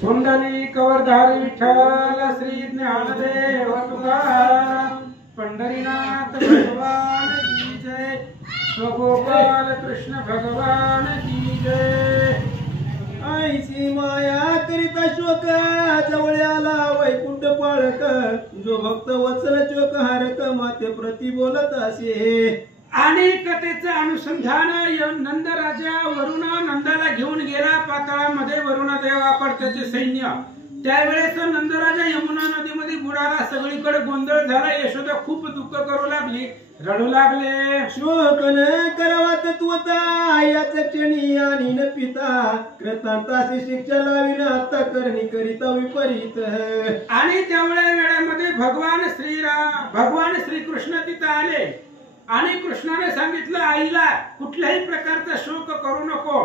कुंडली कवरधारी विठ्ठल श्री ज्ञानदेव तुकाराम पंढरीनाथ भगवान की जय। गोपाल कृष्ण भगवान की जय। आईची माया करिता शोक जवळ आला वैकुंठ पाळक जो भक्त वत्सल चोक हारक माते प्रति बोलत असे। आणि कथेचं अनुसंधान नंद राजा वरुण नंदाला घेऊन गेला पाताळामध्ये वरुण देवाकडे त्याचे सैन्य। त्यावेळेस नंदराजा यमुना नदीमध्ये बुडाला सगळीकडे गोंधळ झाला। यशोदा खूप दुःख करू लागली रडू लागले। शोक न करावा तत्वता याच क्षणी आणि न पिता कृतांताशी शिक्षा लावीन आता करणी करिता विपरीत। आणि त्यावेळेमध्ये भगवान श्रीकृष्ण तिथे आले आणि कृष्णाने सांगितलं आईला कुठल्याही प्रकारचा शोक करू नको।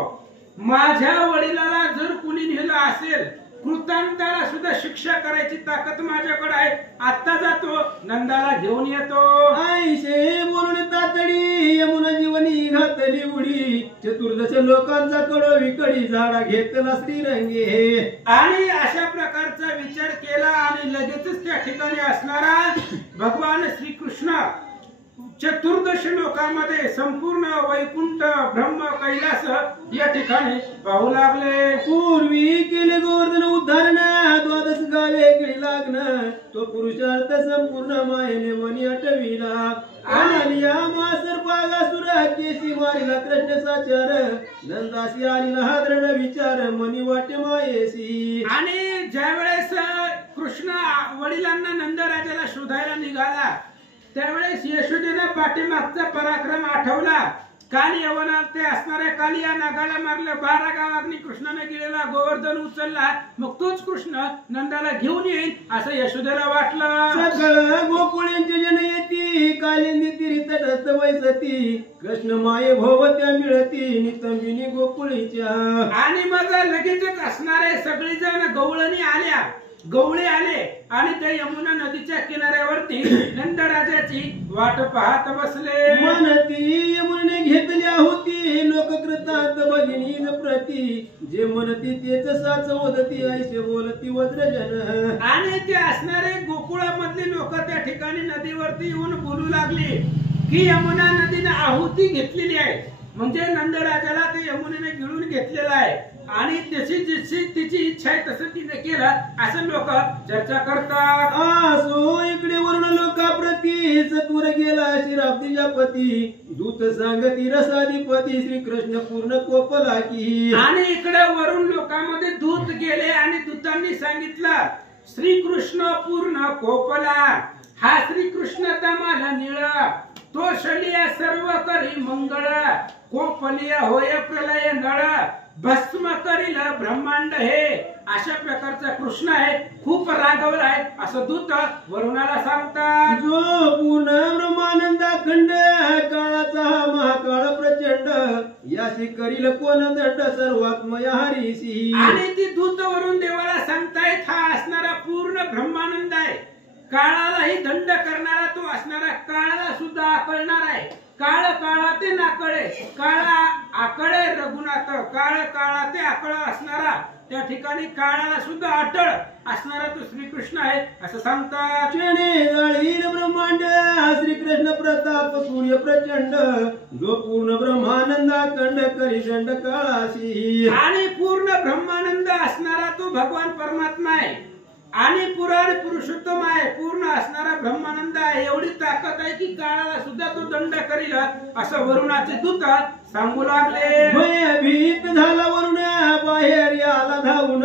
माझ्या वडिलाला जर कुणी नेलं असेल कृतांताला सुद्धा शिक्षा करायची ताकद माझ्याकडे आहे। आता जातो नंदाला घेऊन येतो। आईशे बोलून तातडी यमुना जीवनी घातली उडी चतुर्दश लोकांचा कडो विकडी झाडा घेतला श्रीरंगे। आणि अशा प्रकारचा विचार केला आणि लगेचच त्या ठिकाणी असणारा भगवान श्रीकृष्ण चतुर्दश लोकांमध्ये संपूर्ण वैकुंठ ब्रह्म कैलास या ठिकाणी पाहू लागले। पूर्वी केले गोवर्धन उद्धारण द्वादश गावे केली लागण तो पुरुषार्थ संपूर्ण मायेने मनी अटविला। आलिया मासर पागासुर केशी मारिला कृष्ण साचार नंदासी आलिला हा दृढ विचार मनी वाटे मायेशी। आणि ज्या वेळेस कृष्ण वडिलांना नंदराजाला शोधायला निघाला त्यावेळेस यशोदेला पाठीमागचा पराक्रम आठवला। काल यवनात ते असणाऱ्या कालिया नागाला मारलं 12 गावांनी कृष्णाने गेलेला गोवर्धन उचलला मग तोच कृष्ण नंदाला घेऊन येईल असं यशोदेला वाटलं। सगळं गोकुळांचे जन येती कालिंदी तीर्थ दस्त वैसती कृष्ण माये भोवत्या मिळती नितंबिनी गोकुळीच्या। आणि मग लगेचच असणारे सगळे जण गवळे आले आणि त्या यमुना नदीच्या किनाऱ्यावरती नंदराजाची वाट पाहत बसले। मनती यमुने घेतली आहुती लोककृतांत भगिनीज प्रती जे मनती तेच साच ओदती ऐसे बोलती वज्रजन। आणि ते असणारे गोकुळामधली लोक त्या ठिकाणी नदीवरती येऊन बोलू लागली की यमुना नदीने आहुती घेतलेली आहे म्हणजे नंदराजाला ते यमुनेने गिळून घेतलेला आहे आणि तिची इच्छा आहे तसं तिने केलं असं लोक चर्चा करतात। आसो इकडे वर्ण लोकाप्रती सत्वर गेला शिराब्दीच्या पती दूत सांगती रसाधिपती श्रीकृष्ण पूर्ण कोपला की। आणि इकडे वरून लोकांमध्ये दूत गेले आणि दूतांनी सांगितलं श्रीकृष्ण पूर्ण कोपला हा श्रीकृष्ण तमाला निळ तो शलिया सर्व करी मंगळ कोपलिया होय प्रलय नळ भस्म करील ब्रह्मांड हे अशा प्रकारचा कृष्ण आहे खूप रागवला आहे असं दूत वरुणाला सांगतात। जो पूर्ण ब्रह्मानंद अखंड काळाचा महाकाळ प्रचंड याशी करील कोण दंड सर्वात्मय हरीशी। आणि ती दूत वरून देवाला सांगतायत हा असणारा पूर्ण ब्रह्मानंद आहे काळालाही दंड करणारा तो असणारा काळाला सुद्धा आकळणार आहे। काळ काळा ते नाकळे काळा आकळे रघुनाथ काळ काळा ते आकळ असणारा त्या ठिकाणी काळाला सुद्धा अटळ असणारा तो श्रीकृष्ण आहे असं सांगतात। क्षणे जाळील ब्रह्मांड श्रीकृष्ण प्रताप सूर्य प्रचंड जो पूर्ण ब्रह्मानंद अखंड करी दंड काळाशी। आणि पूर्ण ब्रह्मानंद असणारा तो भगवान परमात्मा आहे आणि पुराण पुरुषोत्तम आहे पूर्ण असणारा ब्रह्मानंद आहे एवढी ताकद आहे की काळाला सुद्धा तो दंड करील असं वरुणाचे दूत सांगू लागले। भयभीत झाला वरुण बाहेर आला धावून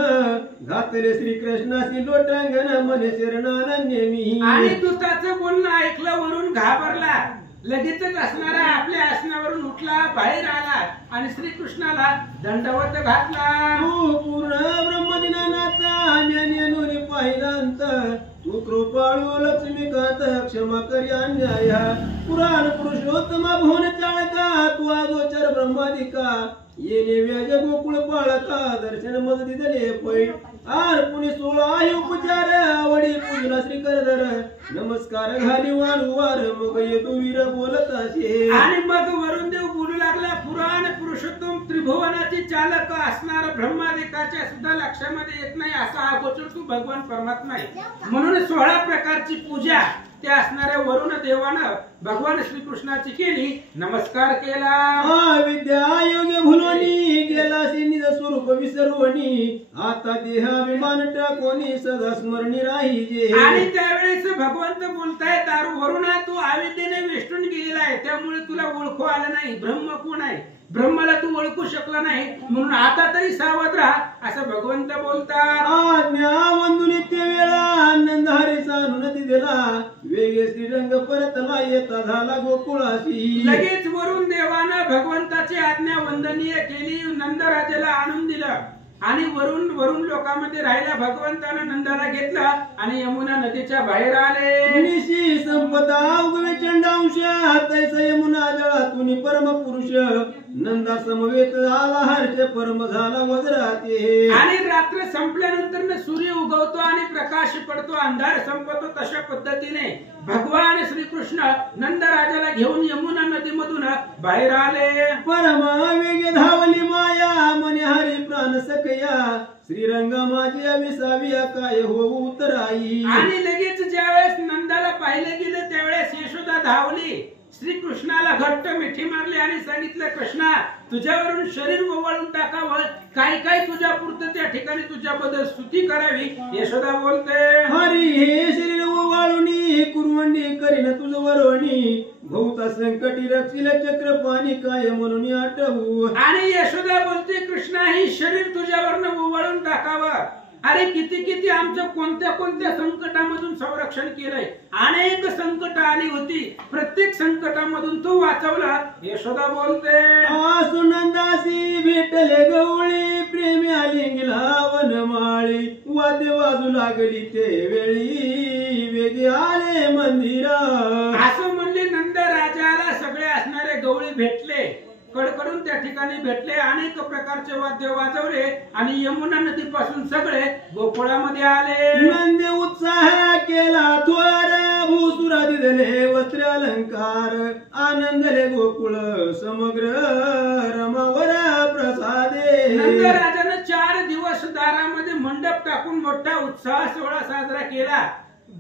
घातले श्रीकृष्णाशी लोटांगण मने शरणानन्य मी। आणि दूताचं बोलणं ऐकलं वरून घाबरला लगेचच असणारा आपल्या आसनावरून उठला बाहेर आला आणि श्रीकृष्णाला दंडवत घातला। पूर्ण ब्रह्मदिनानाथ ज्ञानी पाहिलांत तू कृपाळू लक्ष्मीकांत क्षमा करी अन्याय पुराण पुरुषोत्तम भुवन चाळका तू अगोचर ब्रह्मादिका येणे व्याज गोकुळ पाळका दर्शन मज दिदले पैठ आर पुणे 16 उपचार आवडी पूजला श्री करदर नमस्कार घाली वारंवार मग येतो वीर बोलत असे। आणि मग वरुण देव बोलू लागला पुराण पुरुषोत्तम त्रिभुवनाची चालक असणारा ब्रह्मादिका कुणाच्या सुद्धा लक्षामध्ये येत नाही असा अगोचर तू भगवान परमात्मा आहे. म्हणून 16 प्रकारची पूजा त्या असणाऱ्या वरुण देवानं भगवान श्रीकृष्णाची केली, नमस्कार केला. विद्या योग्य भुलोनी गेला निज स्वरूप विसरवणी, आता देहाभिमान टाकोनी सदा स्मरणी राहीजे. आणि त्यावेळेस भगवंत बोलतायत, वरुणा तू अविद्येने वेष्टून गेलेला आहे, त्यामुळे तुला ओळखू आलं नाही ब्रह्म कोण आहे, ब्रह्माला तू ओळखू शकला नाही, म्हणून आता तरी सावध राहा असं भगवंत बोलतात. आज्ञा वंदू नित्य वेळा आनंद हरीचा अनुनती दिला, वेगे श्रीरंग परतला येता झाला गोकुळाशी. लगेच वरुण देवानं भगवंताची आज्ञा वंदनीय केली, नंदराजाला आणून दिलं आणि वरुण लोकांमध्ये राहिला. भगवंतानं नंदाला घेतलं आणि यमुना नदीच्या बाहेर आले. निशी संपदा उगवे चंडांश, तैस यमुना जळातून परम पुरुष, नंदा समवेत आला हर्ष परम झाला वज्राते. आणि रात्र संपल्यानंतर सूर्य उगवतो आणि प्रकाश पडतो, अंधार संपतो. तशा पद्धतीने भगवान श्रीकृष्ण नंदराजाला घेऊन यमुना नदीमधून बाहेर आले. परम वेगे धावली माया मने हरी प्राण सखया, श्रीरंग माझी विसाविया काय होऊ उतराई. आणि लगेच ज्यावेळेस नंदाला पाहिलं गेलं त्यावेळेस यशोदा धावली, श्रीकृष्णाला घट्ट मिठी मारली आणि सांगितलं, कृष्णा तुझ्यावरून शरीर ओवाळून टाकावं, काय काय तुझ्या पुरतं त्या ठिकाणी तुझ्याबद्दल स्तुती करावी. यशोदा बोलते, हरी हे शरीर ओवाळूनी कुरवंडी करीन तुझ वरवणी, भौता संकटी रक्षिल चक्र पाणी काय म्हणून आठवू. आणि यशोदा बोलते, कृष्णा ही शरीर तुझ्यावरनं ओवाळून टाकावं. अरे किती किती आमचं कोणत्या कोणत्या संकटामधून संरक्षण केलंय, अनेक संकट आली होती, प्रत्येक संकटामधून तू वाचवला. यशोदा बोलते, सुनंदासी भेटले गवळी, प्रेमी आलिंगिला वनमाळी, वाद्य वाजू लागली ते वेळी, वेगे आले मंदिरा. असं म्हणले नंद राजाला सगळे असणारे गवळी भेटले, कडकडून त्या ठिकाणी भेटले, अनेक प्रकारचे वाद्य वाजवले आणि यमुना नदीपासून सगळे गोकुळामध्ये आले. नंदे उत्साह केला थोर, भूसुरादी दिले वस्त्र अलंकार, आनंदले गोकुळ समग्र रमावर प्रसादे. नंद राजानं 4 दिवस दारामध्ये मंडप टाकून मोठा उत्साह सोहळा साजरा केला.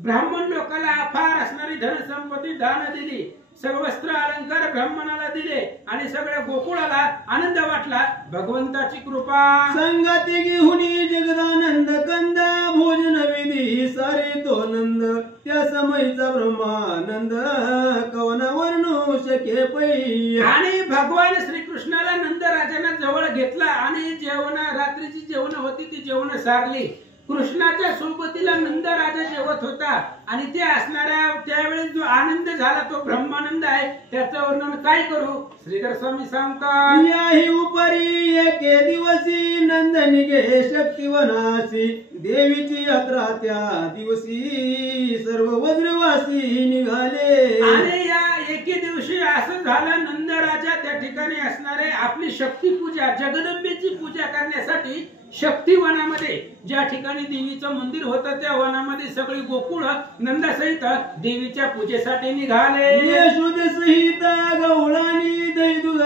ब्राह्मण लोकांना अफार असणारी धनसंपत्ती दान दिली, सर्वस्त्र अलंकार ब्राह्मणाला दिले आणि सगळ्या गोकुळाला आनंद वाटला. भगवंताची कृपा. संगती घेऊनी जगदानंद कंद, भोजन विधी सारे तो नंद, त्या समयीचा ब्रह्मानंद कवना वर्णू शके पै. आणि भगवान श्रीकृष्णाला नंद राजाने जवळ घेतला आणि रात्रीची जेवण होती ती जेवण सारली. कृष्णाच्या सोबतीला नंद राजा जेवत होता आणि ते असणाऱ्या त्यावेळेस जो आनंद झाला तो ब्रह्मानंद आहे, त्याचं वर्णन काय करू. श्रीधर स्वामी सांगतात, याही उपरी एके दिवसी नंद निघे शक्तिवनासी, देवीची यात्रा त्या दिवशी सर्व वज्रवासी निघाले. आणि या एके दिवशी असं झालं, नंद राजा त्या ठिकाणी असणारे आपली शक्ती पूजा जगदंबेची पूजा करण्यासाठी शक्तिवनामध्ये ज्या ठिकाणी देवीचं मंदिर होतं त्या वनामध्ये सगळी गोकुळ नंदासहित देवीच्या पूजेसाठी निघाले. यशोदे सहित गवळानी दही दूध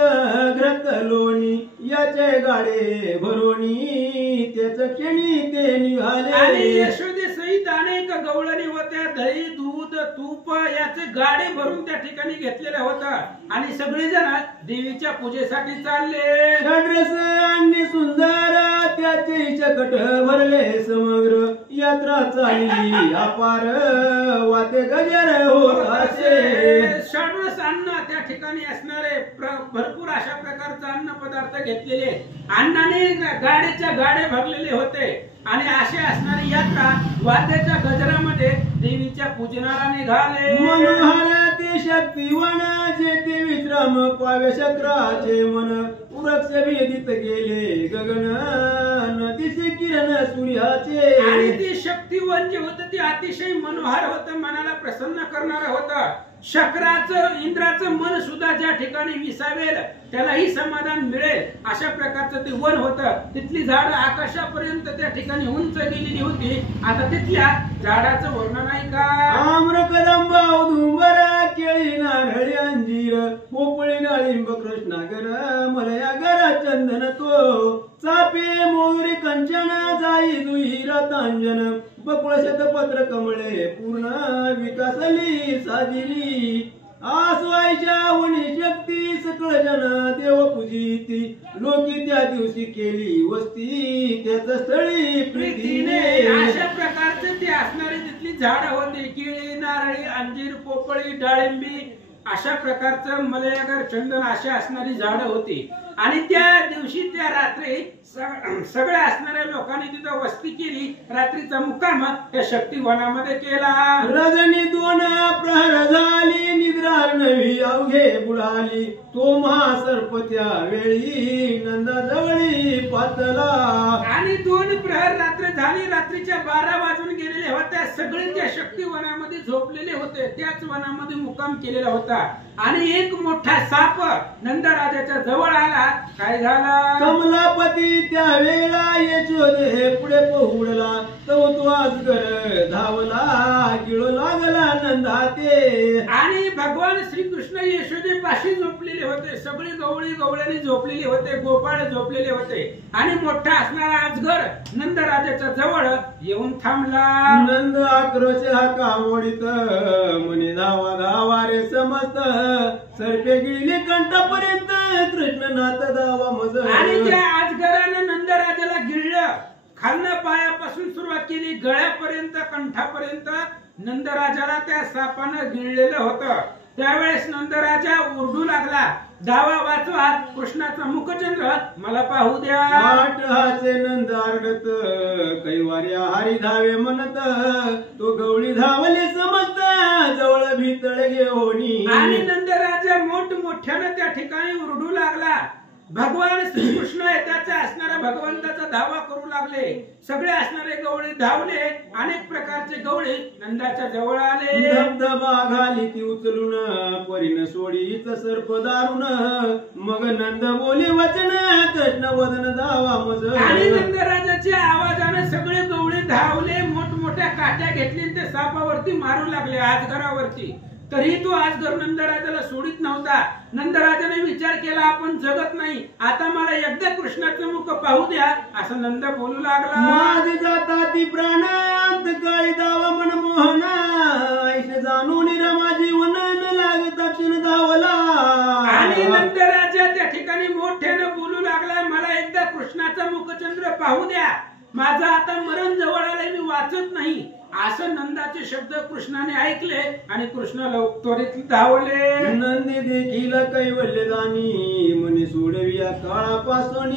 घ्रत लोणी, याचे गाडे भरोणी त्याच क्षणी ते निघाले. आणि यशोदे सहित अनेक गवळणी होत्या, दही दूध तूप याचे गाडे भरून त्या ठिकाणी घेतलेले होता आणि सगळेजण देवीच्या पूजेसाठी चालले. षड्रस आणि सुंदर त्याचे शकट भरले समग्र, यात्रा चालली अपार वाते गजर होत असे. षड्रस अन्न त्या ठिकाणी असणारे भरपूर अशा प्रकारचे अन्न पदार्थ घेतलेले, अन्नाने गाड्याच्या गाडे भरलेले होते आणि असे असणारी यात्रा वाद्याच्या गजरामध्ये देवीच्या पूजनाला निघाले. मनोहर ते शक्तिवनाचे ते विश्राम पावे शक्राचे मन, वृक्ष भेदित गेले गगन नदीचे किरण सूर्याचे. आणि ते शक्तिवन जे होतं ते अतिशय मनोहर होतं, मनाला प्रसन्न करणारं होतं. शक्राचं इंद्राचं मन सुद्धा ज्या ठिकाणी विसावेल त्यालाही समाधान मिळेल अशा प्रकारचं ते वन होतं. तिथली झाडं आकाशापर्यंत त्या ठिकाणी उंच गेलेली होती. आता तिथल्या झाडाचं वर्णन आहे का. आम्र कदंब औदुंबर केळी नारळी अंजीर, पोपळी डाळिंब कृष्णागर, मलयागर चंदन तो चापे मोगरे कंचन जाई जुई रतांजन बकुळ शतपत्र कमळे पूर्ण विकासली साजिली आसवायच्या वनी शक्ती सकळ जन देव पूजिती लोकी त्या दिवशी केली वस्ती त्याच स्थळी प्रीतीने अशा प्रकारचे ते असणारी तिथली झाड होते केळी नारळी अंजीर पोपळी डाळिंबी अशा प्रकारचं मलयागर चंदन अशा असणारी झाड होती आणि त्या दिवशी त्या रात्री सगळ्या असणाऱ्या लोकांनी तिथं वस्ती केली रात्रीचा मुक्काम त्या शक्ती वनामध्ये केला रजनी 2 प्रहर झाली निद्रा नवी अवघे बुडाली तो महासर्प त्या वेळी नंदा जवळी पातला आणि 2 प्रहर रात्र झाली रात्रीच्या 12 वाजून गेलेले होत्या सगळे त्या शक्ती वनामध्ये झोपलेले होते त्याच वनामध्ये मुक्काम केलेला होता आणि एक मोठा साप नंदराजाच्या जवळ आला काय झाला कमलापती त्या वेळा यशोदे पुढे पहुडला तो अजगर धावला गिळू लागला नंदाते आणि भगवान श्रीकृष्ण यशोदे पाशी झोपलेले होते सगळी गवळी गवळ्याने झोपलेले होते गोपाळ झोपलेले होते आणि मोठा असणारा अजगर नंदराजाच्या जवळ येऊन थांबला नंद आक्रोश हाका मोडीत म्हणे धावा धावा रे समस्त सर्पे गिळली कंठापर्यंत कृष्णनाथ धावा मज आणि त्या अजगरानं नंदराजाला गिळलं खालनं पायापासून सुरुवात केली गळ्यापर्यंत कंठापर्यंत नंदराजाला त्या सापानं गिळलेलं होतं त्यावेळेस नंदराजा ओरडू लागला धावा वाचवा कृष्णाचा मुखचंद्र मला पाहू द्या हाचे नंद आरडत कैवार्या हरी धावे म्हणत तो गवळी धावले समजत जवळ भीतळ घेऊनी आणि नंदराजा मोठमोठ्यानं त्या ठिकाणी ओरडू लागला भगवान श्रीकृष्ण त्याचा असणारा भगवंताचा धावा करू लागले सगळे असणारे गवळे धावले अनेक प्रकारचे गवळे नंदाच्या जवळ आले धबधबा घाली ती उचलून परीन सोडीच सर्प दारुण मग नंद बोली वचन कृष्ण वदन धावा मज आणि नंदराजाच्या आवाजाने सगळे गवळे धावले मोठमोठ्या काट्या घेतली ते सापावरती मारू लागले अजगरावरती तरी तो अजगर नंदराजाला सोडित नव्हता नंदराजाने विचार केला आपण जगत नाही आता मला एकदा कृष्णाचं मुख पाहू द्या असं नंद बोलू लागला माझ जाता ती प्राणांत काळी दावा मन मोहना ऐश जाणून रमा जीवन लागत क्षण धावला आणि नंदराजा त्या ठिकाणी मोठ्यानं बोलू लागला मला एकदा कृष्णाचा मुखचंद्र पाहू द्या माझं आता मरण जवळ आलंय मी वाचत नाही असं नंदाचे शब्द कृष्णाने ऐकले आणि कृष्ण त्वरित धावले नंदी देखील कैवल्य जाणी मनी सोडविया काळापासून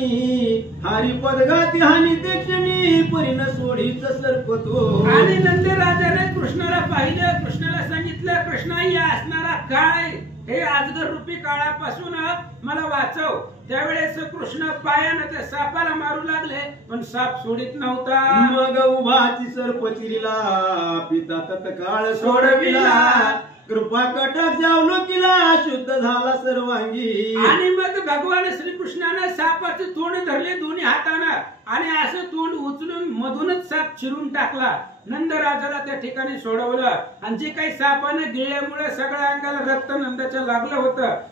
हरिपद गाती हानी देक्षणी परिण सोडीच सर्पतो आणि नंदराजाने कृष्णाला पाहिलं कृष्णाला सांगितलं कृष्णा या असणारा काय हे अजगर रूपी काळापासून मला वाचव त्यावेळेस कृष्ण पायानं त्या सापाला मारू लागले पण साप सोडित नव्हता मग उभाची सर्प चिरीला पिता तत्काळ सोडविला कृपा कटाक्ष जावलोकीला शुद्ध झाला सर्वांगी आणि मग भगवान श्रीकृष्णाने सापाचे तोंड धरले दोन्ही हाताने आणि असं तोंड उचलून मधूनच साप चिरून टाकला नंदराजाला त्या ठिकाणी सोडवलं आणि जे काही सापाने गिळल्यामुळे सगळ्या अंगाला रक्त नंदाच्या लागलं होतं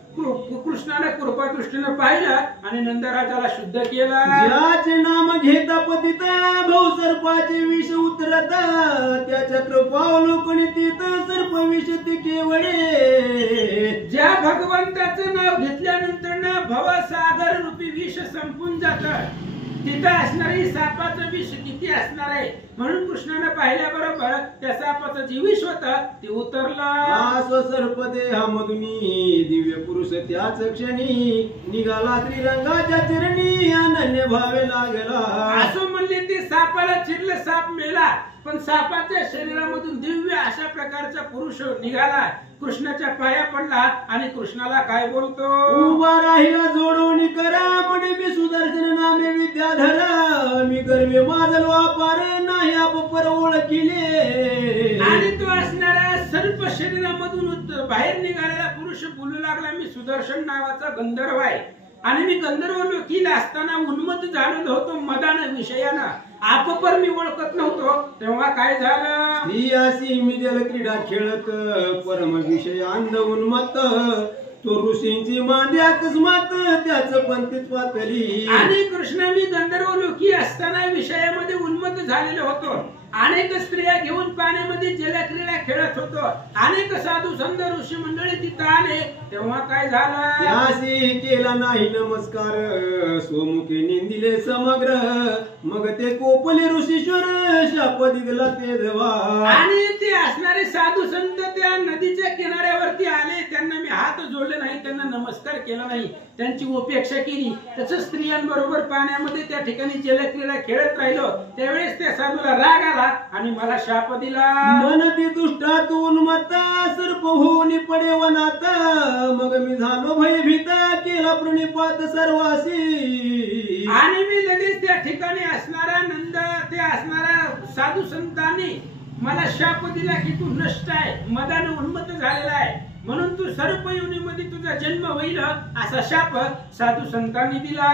कृष्णाने कृपा दृष्टीने पाहिलं आणि नंदराजाला शुद्ध केलं ज्याचे नाम घेता पतित भाऊ सर्पाचे विष उतरत त्याच्या कृपावलोकन तीत सर्प विष ते केवळे ज्या भगवंताचं नाव घेतल्यानंतर ना भवसागर रूपी विष संपून जात तिथं असणारी सापाचं विष किती असणार आहे म्हणून कृष्णाने पाहिल्याबरोबर त्या सापाचं जे विष होतं ते उतरलं सर्प देहामधुनी दिव्य पुरुष त्याच क्षणी निघाला त्रिरंगाच्या चरणी अनन्य भावे लागला असं म्हणले ते सापाला चिरलं साप मेला पण सापाच्या शरीरामधून दिव्य अशा प्रकारचा पुरुष निघाला कृष्णाच्या पाया पडला आणि कृष्णाला काय बोलतो उभा राहिला जोडवणी करा म्हणे मी सुदर्शन नामे विद्याधर मी गर्वे माझल वापर नाही अपपर ओळखिले आणि तो असणारा सर्प शरीरामधून बाहेर निघालेला पुरुष बोलू लागला मी सुदर्शन नावाचा गंधर्व आहे आणि मी गंधर्व लोकीला असताना उन्मत्त झालेलो होतो मदान विषयानं आपपर मी ओळखत नव्हतो तेव्हा काय झालं ही अशी मी जल क्रीडा खेळत परम विषय अंध उन्मत्त तो ऋषींची मांदी अकस्मात त्याच पंथीत पातली. आणि कृष्ण मी गंधर्व लोकी असताना विषयामध्ये उन्मत्त झालेलो होतो. अनेक स्त्रिया घेऊन पाण्यामध्ये जलक्रीडा खेळत होतो. अनेक साधू संत ऋषी मंडळी तिथं आले. तेव्हा काय झालं? यासी केला नाही नमस्कार, स्वमुखे निंदिले समग्र. मग ते कोपले ऋषीश्वर शाप दिला ते देवा. आणि ते असणारे साधू संत त्या नदीच्या किनाऱ्यावरती आले. त्यांना मी हात जोडले नाही, त्यांना नमस्कार केला नाही, त्यांची उपेक्षा केली. तसंच स्त्रियांबरोबर पाण्यामध्ये त्या ठिकाणी जलक्रीडा खेळत राहिलो. त्यावेळेस त्या साधूला राग आला आणि मला शाप दिला. मनती दुष्टातून मता सर्प होऊन पडे वनात. मग मी झालो भयभीत, केला प्रणिपात सर्वासी. आणि मी लगेच त्या ठिकाणी असणारा नंद, ते असणारा साधू संतांनी मला शाप दिला की तू नष्ट आहे, मदाने उन्मत्त झालेला आहे, म्हणून तू सर्प योनीमध्ये तुझा जन्म होईल, असा शाप साधू संतांनी दिला.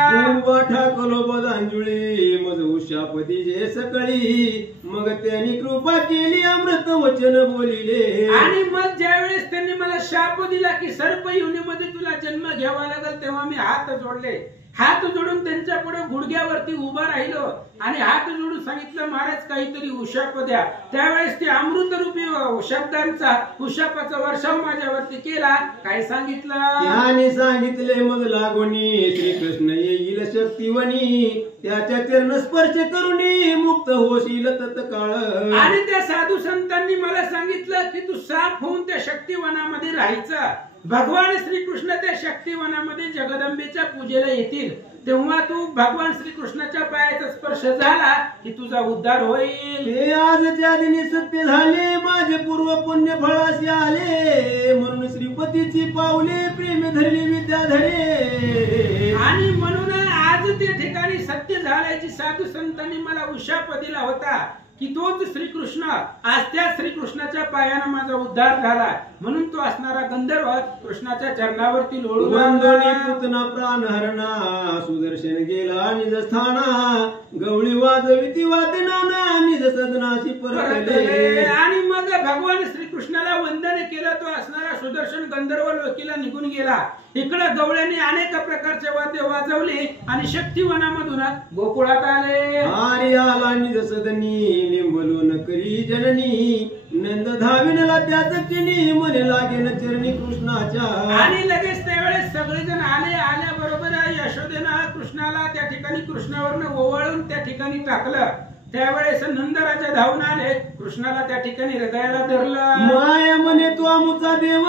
ठाकलो बदांजुळी मज शाप दिजे सकळी. मग त्यांनी कृपा केली, अमृत वचन बोलिले. आणि मग ज्यावेळेस त्यांनी मला शाप दिला की सर्प योनीमध्ये तुला जन्म घ्यावा लागेल, तेव्हा मी हात जोडले. हात जोडून त्यांच्या पुढे गुडघ्यावरती उभा राहिलो आणि हात जोडून सांगितलं, महाराज काहीतरी उशाप द्या. त्यावेळेस ते अमृतरूपी शब्दांचा उशापाचा वर्षाव माझ्यावरती केला. काय सांगितलं? त्याने सांगितले मग लागोनी श्रीकृष्ण येईल शक्तिवनी. त्याच्या चरण स्पर्श करुनी मुक्त होशील तत्काळ. आणि त्या साधू संतांनी मला सांगितलं की तू साफ होऊन त्या शक्तिवनामध्ये राहायचं. भगवान श्रीकृष्ण त्या शक्तिवनामध्ये जगदंबेच्या पूजेला येतील, तेव्हा तू भगवान श्रीकृष्णाच्या पायाचा स्पर्श झाला की तुझा उद्धार होईल. हे आजच्या दिनी सत्य झाले, माझे पूर्व पुण्य फळाशी आले. म्हणून श्रीपतीची पावले प्रेम धरली विद्या धरे. आणि म्हणून आज त्या ठिकाणी सत्य झाल्याची साधू संतांनी मला उशाप दिला होता की तोच श्रीकृष्ण, आज त्या श्रीकृष्णाच्या पायानं माझा उद्धार झाला. म्हणून तो असणारा गंधर्व कृष्णाच्या चरणावरती लोळू लागला. पुतना प्राण हरणा सुदर्शन गेला निज स्थाना. गवळी वाजविती वादनाना निज सदनाशी परतले. आणि मग भगवान श्रीकृष्णाला वंदन केलं. तो असणारा सुदर्शन गंधर्व लोकीला निघून गेला. इकडे गवळ्यांनी अनेक प्रकारचे वाद्य वाजवले आणि शक्तिवनामधून गोकुळात आले. आर्य आला निज सदनी निंबलो करी जननी. नंद धाविनला त्याच चिनी मने लागेन चरणी कृष्णाच्या. आणि लगेच त्यावेळेस सगळेजण आले. आल्याबरोबर यशोदेनं कृष्णाला त्या ठिकाणी कृष्णावरनं ओवाळून त्या ठिकाणी टाकलं. त्यावेळेस नंदराजा धावून आले, कृष्णाला त्या ठिकाणी हृदयाला धरलं. माया म्हणे तू आमुचा देव,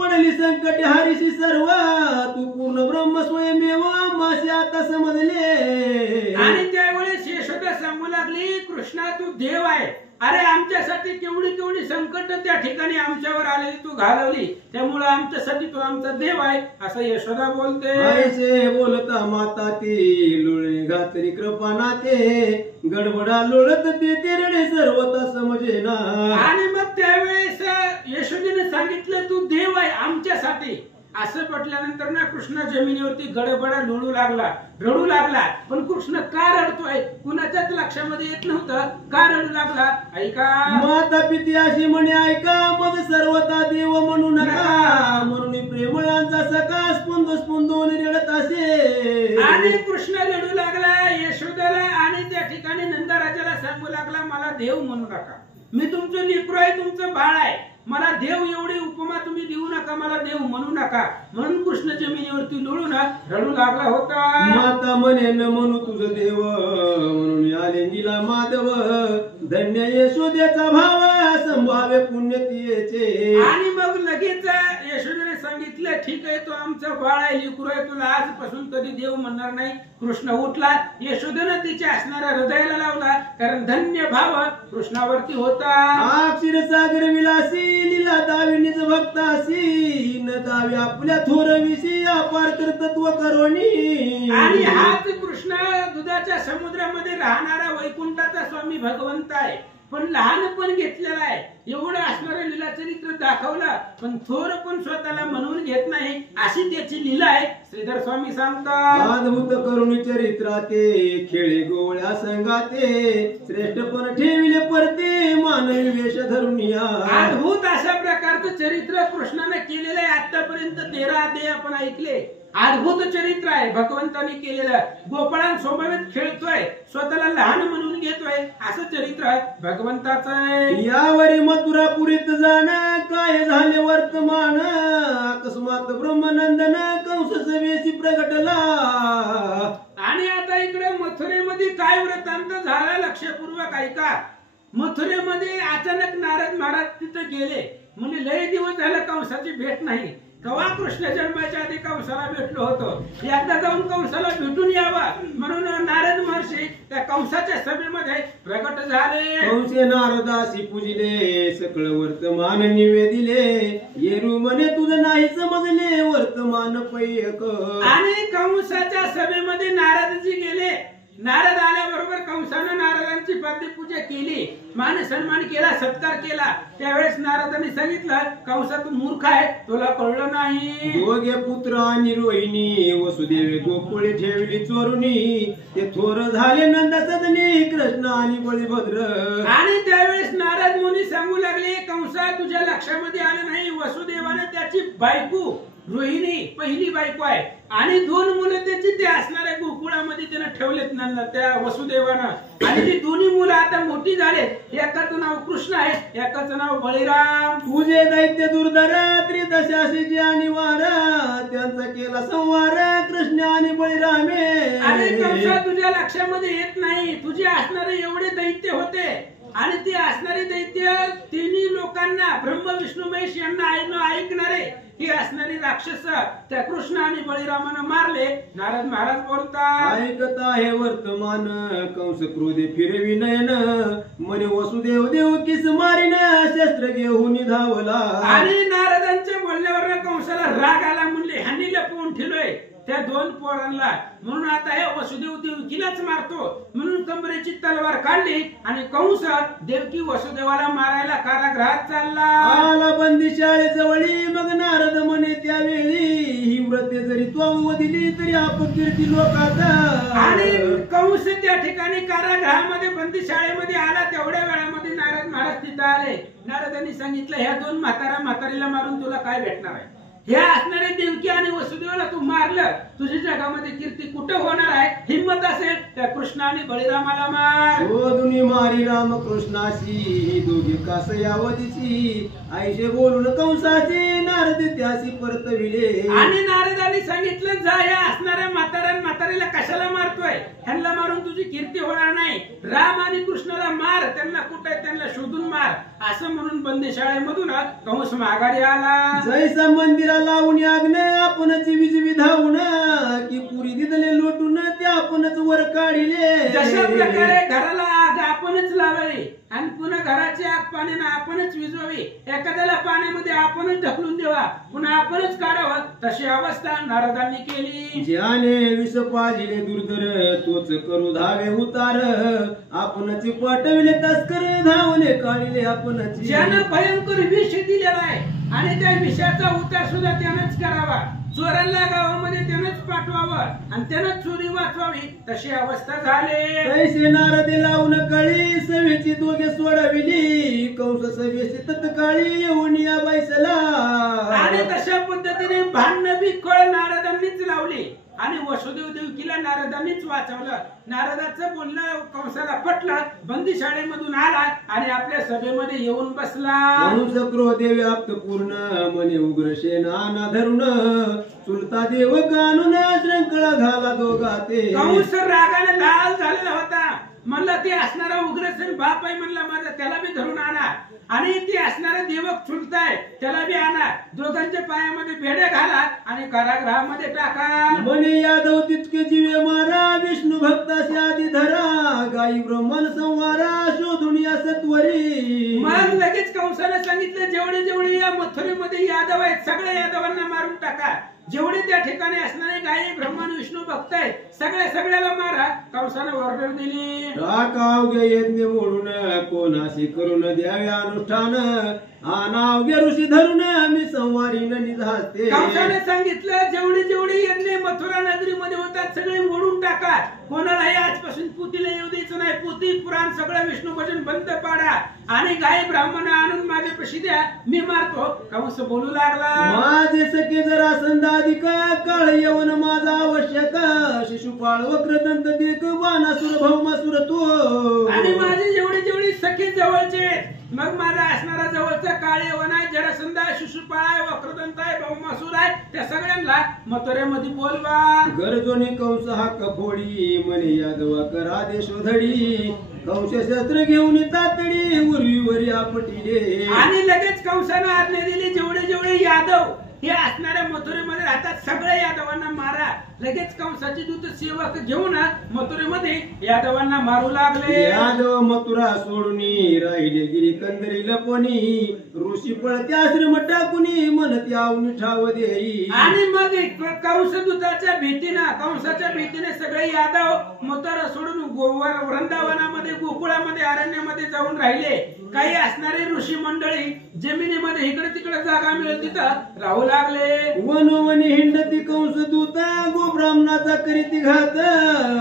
पडली संकट हारीशी सर्व. तू पूर्ण ब्रह्म स्वयंमेव, मासे आता समजले. आणि त्यावेळेस यशोदा सांगू लागली, कृष्णा तू देव आहे. अरे आमच्यासाठी केवढी केवढी संकट त्या ठिकाणी आमच्यावर आलेली तू घालवली, त्यामुळे आमच्यासाठी तू आमचा देव आहे असं यशोदा बोलते. ऐसे बोलता माता ती लोळणी घातरी कृपा नाते. गडबडा लोळत ते रडे सर्वता समजे ना. आणि मग त्यावेळेस यशोदेने सांगितलं तू देव आहे आमच्यासाठी. असं म्हटल्यानंतर ना कृष्ण जमिनीवरती गडबडा रडू लागला. पण कृष्ण का रडतोय कुणाच्याच लक्षामध्ये येत नव्हतं. का रडू लागला? ऐका. माता पिती अशी म्हणे ऐका, मग सर्वता देव म्हणू नका. म्हणून प्रेमळांचा सका स्पुंदून रडत असे. आणि कृष्ण रडू लागला यशोदाला आणि त्या ठिकाणी नंदराजाला सांगू लागला, मला देव म्हणू नका. मी तुमचं लेकरू आहे, तुमचं बाळ आहे. मला देव एवढी उपमा तुम्ही देऊ नका, मला देव म्हणू नका. म्हणून कृष्ण जमिनीवरती लोळून रडू लागला होता. माता म्हणे न म्हणू तुझं देव, म्हणून आलेंगीला माधव. धन्य यशोदेचा भाव, संभाव्य पुण्यतियेचे. आणि मग लगेच यशोदेने सांगितलं, ठीक आहे तो आमचा बाळ आहे, लेकरू आहे, तुला आजपासून कधी देव म्हणणार नाही. कृष्ण उठला. यशोदेनं तिच्या असणाऱ्या हृदयाला लावला, कारण धन्य भाव कृष्णावरती होता. क्षीरसागर विलासी लीला दावी निज भक्तासी. न दावी आपल्या थोर विषयी अपार कर्तृत्व करोनी. आणि हाच कृष्ण दुधाच्या समुद्रामध्ये राहणारा वैकुंठाचा स्वामी भगवंत आहे. पण लहानपण घेतलेलं आहे. एवढं असणारं लीला चरित्र दाखवलं, पण थोर पण स्वतःला म्हणून घेत नाही, अशी त्याची लीला आहे. श्रीधर स्वामी सांगतात, अद्भुत करुणी चरित्राते खेळे गोळ्या संगाते श्रेष्ठपण ठेविले परते मानवी वेश धरुनिया. अद्भुत अशा प्रकारचं चरित्र कृष्णाने केलेलं आहे. आतापर्यंत 13 अध्याय आपण ऐकले. अद्भुत चरित्र आहे भगवंताने केलेलं. गोपाळां सोबत खेळतोय, स्वतःला लहान म्हणून घेतोय, असं चरित्र आहे भगवंताचं. यावरी मथुरापुरीत जाणं काय झाले वर्तमान अकस्मात ब्रह्मानंदन कंस सवेशी प्रगटला. आणि आता इकडे मथुरेमध्ये काय वृत्तांत झाला लक्षपूर्वक ऐका. मथुरेमध्ये अचानक नारद महाराज तिथे गेले. म्हणजे लय दिवस झालं कंसाची भेट नाही. कवा कृष्ण जन्माच्या आधी कंसाला भेटलो होतो, एकदा जाऊन कंसाला भेटून यावा म्हणून नारद महर्षी त्या कंसाच्या सभेमध्ये प्रगट झाले. कंसे नारदासी पूजिले सकळ वर्तमान निवेदिले येरू म्हणे तुझं नाही समजले वर्तमान पैयक. आणि कंसाच्या सभेमध्ये नारदजी गेले. नारद आल्याबरोबर कंसानं नारदांची पाद्यपूजा केली, मान सन्मान केला, सत्कार केला. त्यावेळेस नारदांनी सांगितलं, कंसा तू मूर्ख आहे, तुला कळलं नाही. दोघे पुत्र आणि रोहिणी वसुदेवे गोकुळे ठेवली चोरुनी ते थोर झाले नंद सदनी कृष्ण आणि बळीभद्र. आणि त्यावेळेस नारद मुनी सांगू लागले, कंसा तुझ्या लक्षामध्ये आलं नाही, वसुदेवाने त्याची बायको रोहिणी पहिली बायको आहे आणि 2 मुलं त्याची ते असणाऱ्या गोकुळामध्ये त्यानं ठेवलेत नंद त्या वसुदेवानं. आणि ती दोन्ही मुलं आता मोठी झालेत. एकाचं नाव कृष्ण आहे, एकाचं नाव बळीराम. तुझे दैत्य दुर्धर त्रिदशाशी आणि वार त्यांचा केला संवार कृष्ण आणि बळीरामे. अरे कंसा तुझ्या लक्षामध्ये येत नाही, तुझे असणारे एवढे दैत्य होते आणि ते असणारे दैत्य तिन्ही लोकांना ब्रह्म विष्णू महेश यांना ऐकणारे ही असणारी राक्षस त्या कृष्ण आणि बळीरामानं मारले. नारद महाराज बोलतात, ऐकत आहे वर्तमान कंस क्रोधे फिरवी नयन म्हणे वसुदेव देव किस मारीन शस्त्र घेऊन धावला. आणि नारदांच्या बोलण्यावर कंसाला राग आला. म्हणले ह्यांनी लपवून ठेवलोय त्या 2 पोरांना, म्हणून आता हे वसुदेव देवकीलाच मारतो. म्हणून कंबरेची तलवार काढली आणि कंस देवकी वसुदेवाला मारायला कारागृहात चालला. आला बंदी शाळेजवळी मग नारद म्हणे त्यावेळी ही व्रते जरी तो दिली तरी अपकीर्ती लोकात. आणि कंस त्या ठिकाणी कारागृहामध्ये बंदी शाळेमध्ये आला. तेवढ्या वेळामध्ये नारद महाराज तिथं आले. नारदांनी सांगितलं, ह्या 2 म्हातारीला मारून तुला काय भेटणार आहे? हे असणारे देवकी आणि वसुदेवाला तू मारलं, तुझ्या जगामध्ये कीर्ती कुठं होणार आहे? हिम्मत असेल त्या कृष्ण आणि बळीरामाला मार. शोधुनी मारी राम कृष्णाशी दोघे कास यावतीची आईशे बोलून कंसाची नारद त्याशी परतविले. आणि नारदांनी सांगितलं, जा या असणाऱ्या म्हातारीला कशाला मारतोय? ह्यांना मारून तुझी कीर्ती होणार नाही. राम आणि कृष्णाला मार, त्यांना कुठे त्यांना शोधून मार, असं म्हणून बंदीशाळेमधून कंस माघारी आला. जैसा मंदिरा लावून आग्न आपणच विजवी धावून की पुरी दिदले लोटून ते आपणच वर काढिले. जशा प्रकारे घराला आग आपणच लावावी आणि पुन्हा घराची आग पाण्याने आपणच विझवावी, एखाद्याला पाण्यामध्ये आपणच ढकलून देवा, पुन्हा आपणच काढावं, तशी अवस्था नारदांनी केली. ज्याने विष पाजिले दुर्धर तोच करू धावे उतार आपणच पटविले तस्कर धावले काढिले आपणच. ज्यानं भयंकर विष दिलेला आहे आणि त्या विषाचा उतार सुद्धा त्यानंच करावा, चोरांना गावामध्ये त्यानंच पाठवावं आणि त्यानंच चोरी वाचवावी, तशी अवस्था झाली. तैसे नारदे लावून कळी सवेची दोघे सोडविली कंस सवेशी तत्काळी येऊन या बैसला. आणि तशा पद्धतीने भांडण बी कळ नारदांनीच लावली आणि वसुदेव देवकीला नारदांनीच वाचवलं. नारदाचं बोलणं कंसाला पटलं. बंदी शाळेमधून आला आणि आपल्या सभेमध्ये येऊन बसला. कंस क्रोधे व्याप्त पूर्ण मने उग्रसेन आना धरून चुलता देव कानून श्रंखळा घाला दोघाते. कंस रागाने लाल झालेला होता. म्हणलं ते असणारा उग्रसेन बाप आहे, म्हणला माझा त्याला बी धरून आणा आणि ते असणारा देवक चुलताय त्याला बी आणा, दोघांच्या पायामध्ये बेड्या घाला आणि कारागृहामध्ये टाका. म्हणे यादव तितके जीवे मारा विष्णू भक्ताशी आधी धरा गाई ब्रह्मन संवारा शोधून या सत्वरी. मग लगेच कंसाने सांगितलं, जेवढे जेवढे या मथुरेमध्ये यादव आहेत सगळ्या यादवांना मारून टाका. जेवढे त्या ठिकाणी असणारे गायी ब्रह्मन विष्णू भक्त आहेत सगळ्याला मारा. कंसानं ऑर्डर दिली. टाकावगे यज्ञ मोडून कोणाशी करून द्यावे अनुष्ठान अनावगे ऋषी धरून मी संवारीन निधास्ते. कंसाने सांगितलं जेवढी यज्ञ मथुरा नगरीमध्ये होतात सगळे मोडून टाका. कोणालाही आजपासून पुतीला येऊ द्यायचं नाही. पुती पुराण सगळं विष्णू भजन बंद पाडा आणि गाय ब्राह्मण आणून माझ्या प्रशी द्या मी मारतो. कंस बोलू लागला माझे सखे जरा संधाधिक काळ यवन माझा आवश्यक शिशुपाळ वक्रदंत दिक वानासुर भौमासुर तू. आणि माझे जेवढे सखे जवळचे मग माझा असणारा जवळचा काळ यवन आहे जरासंध आहे शिशुपाळ आहे वक्रदंत आहे भौमासुर आहे त्या सगळ्यांना मथुरेमध्ये बोलवा. गरजोनी कंस हा कफोडी म्हणे यादवा करा देशोधडी कंस शस्त्र घेऊन तातडी उर्वीवर आपटिले. आणि लगेच कंसानं आज्ञा दिली जेवढे यादव हे असणाऱ्या मथुरेमध्ये राहतात सगळ्या यादवांना मारा. लगेच कंसाचे दूत सेवक घेऊन मथुरेमध्ये यादवांना मारू लागले. यादव मथुरा सोडून राहिले गिरी कंदरी लपणी ऋषी पळते आश्रम टाकुनी म्हणत यावून ठाव देई. आणि मग कंसदूताच्या भीतीने सगळे यादव मथुरा सोडून वृंदावनामध्ये गोकुळामध्ये अरण्यामध्ये जाऊन राहिले. काही असणारे ऋषी मंडळी जमिनीमध्ये इकडे तिकडे जागा मिळेल तिथं राहू लागले. वनोवनी हिंडती कंस दूत गो ब्राह्मणाचा करीती घात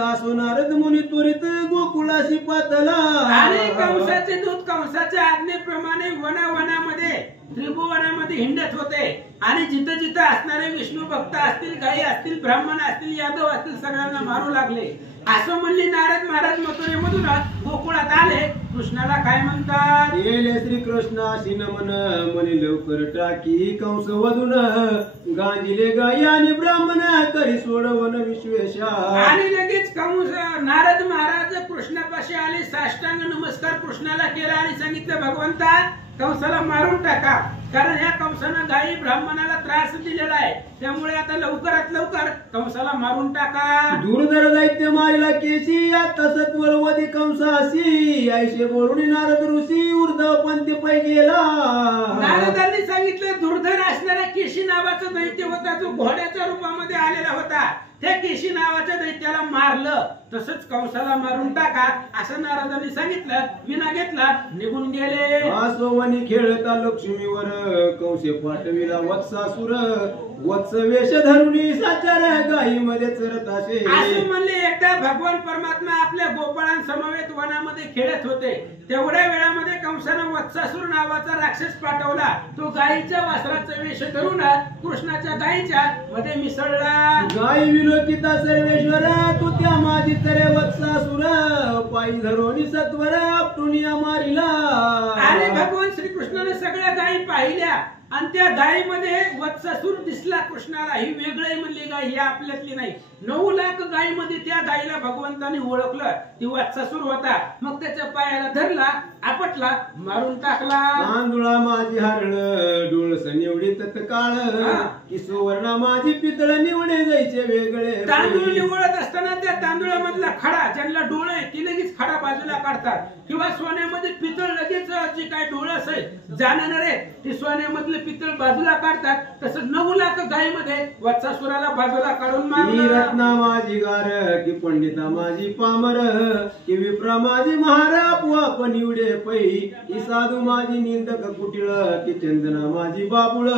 असो नारद मुनी त्वरित गोकुळाशी पातला. आणि कंसाचे दूत कंसाच्या आज्ञेप्रमाणे वनामध्ये त्रिभुवनामध्ये हिंडत होते आणि जिथं असणारे विष्णू भक्त असतील गायी असतील ब्राह्मण असतील यादव असतील सगळ्यांना मारू लागले. असं म्हणली नारद महाराज मथुरेमधून गोकुळात आले. कृष्णाला काय म्हणतात गेले श्रीकृष्णाशी नमन म्हणे लवकर टाकी कंस वधून गांजिले गायी आणि ब्राह्मण करी सोडवन विश्वेशा. आणि लगेच कंस नारद महाराज कृष्णापाशी आले साष्टांग नमस्कार कृष्णाला केला आणि सांगितलं भगवंता कंसाला मारून टाका कारण या कंसानं गायी ब्राह्मणाला त्रास दिलेला आहे त्यामुळे आता लवकरात लवकर कंसाला मारून टाका. दुर्धर दैत्य मारिला केशी आता सत्वर वधी कंसाशी ऐशे बोलून नारद ऋषी ऊर्ध्व पंथी पै गेला. नारदांनी सांगितलं दुर्धर असणारा केशी नावाचा दैत्य होता जो घोड्याच्या रूपामध्ये आलेला होता. त्या केशी नावाच्या दैत्याला मारलं तसंच कंसाला मारून टाका असं नारदांनी सांगितलं. विना घेतला निघून गेले. आसोवनी खेळता लक्ष्मीवर कंसे पाठविला वत्सासुर वत्स वेश धरुणी साचार गायीमध्ये चरत असे. असं म्हणले एकदा भगवान परमात्मा आपल्या गोपाळांसमवेत वनामध्ये खेळत होते तेवढ्या वेळामध्ये कंसानं वत्सासुर नावाचा राक्षस पाठवला. तो गायीच्या वासराचा वेश धरून कृष्णाच्या गायीच्या मध्ये मिसळला. गायी विलोकिता सर्वेश्वर तू त्या माझी तरे वत्सासुर पायी धरोनी सत्वर आपटुनिया मारिला. आणि भगवान श्रीकृष्णाने सगळ्या गायी पाहिल्या आणि त्या गायीमध्ये वत्सासुर दिसला कृष्णाला. ही वेगळी म्हणली गाय ही आपल्यातली नाही. 9 लाख गायीमध्ये त्या गायीला भगवंताने ओळखलं ती वत्सासुर होता. मग त्याच्या पायाला धरला आपटला मारून टाकला. तांदुळा माझी हरळ डोळस निवडी तत्काळ की सुवर्ण माझी पितळ निवडे जायचे वेगळे. तांदूळ निवडत असताना त्या तांदुळामधला खडा ज्यांना डोळे आहे ती लगेच खडा बाजूला काढतात किंवा सोन्यामध्ये पितळ लगेच जे काय डोळे असेल जाणणार आहे ती सोन्यामधले पितळ बाजूला काढतात. तसं 9 लाख गायीमध्ये वत्सासुराला बाजूला काढून मारलं. रत्ना माझी गार की पंडिता माझी पामर की विप्रा माझी महाराप वाप निवडे पै की साधू माझी निंदक कुटिळ की चंदना माझी बाबुळ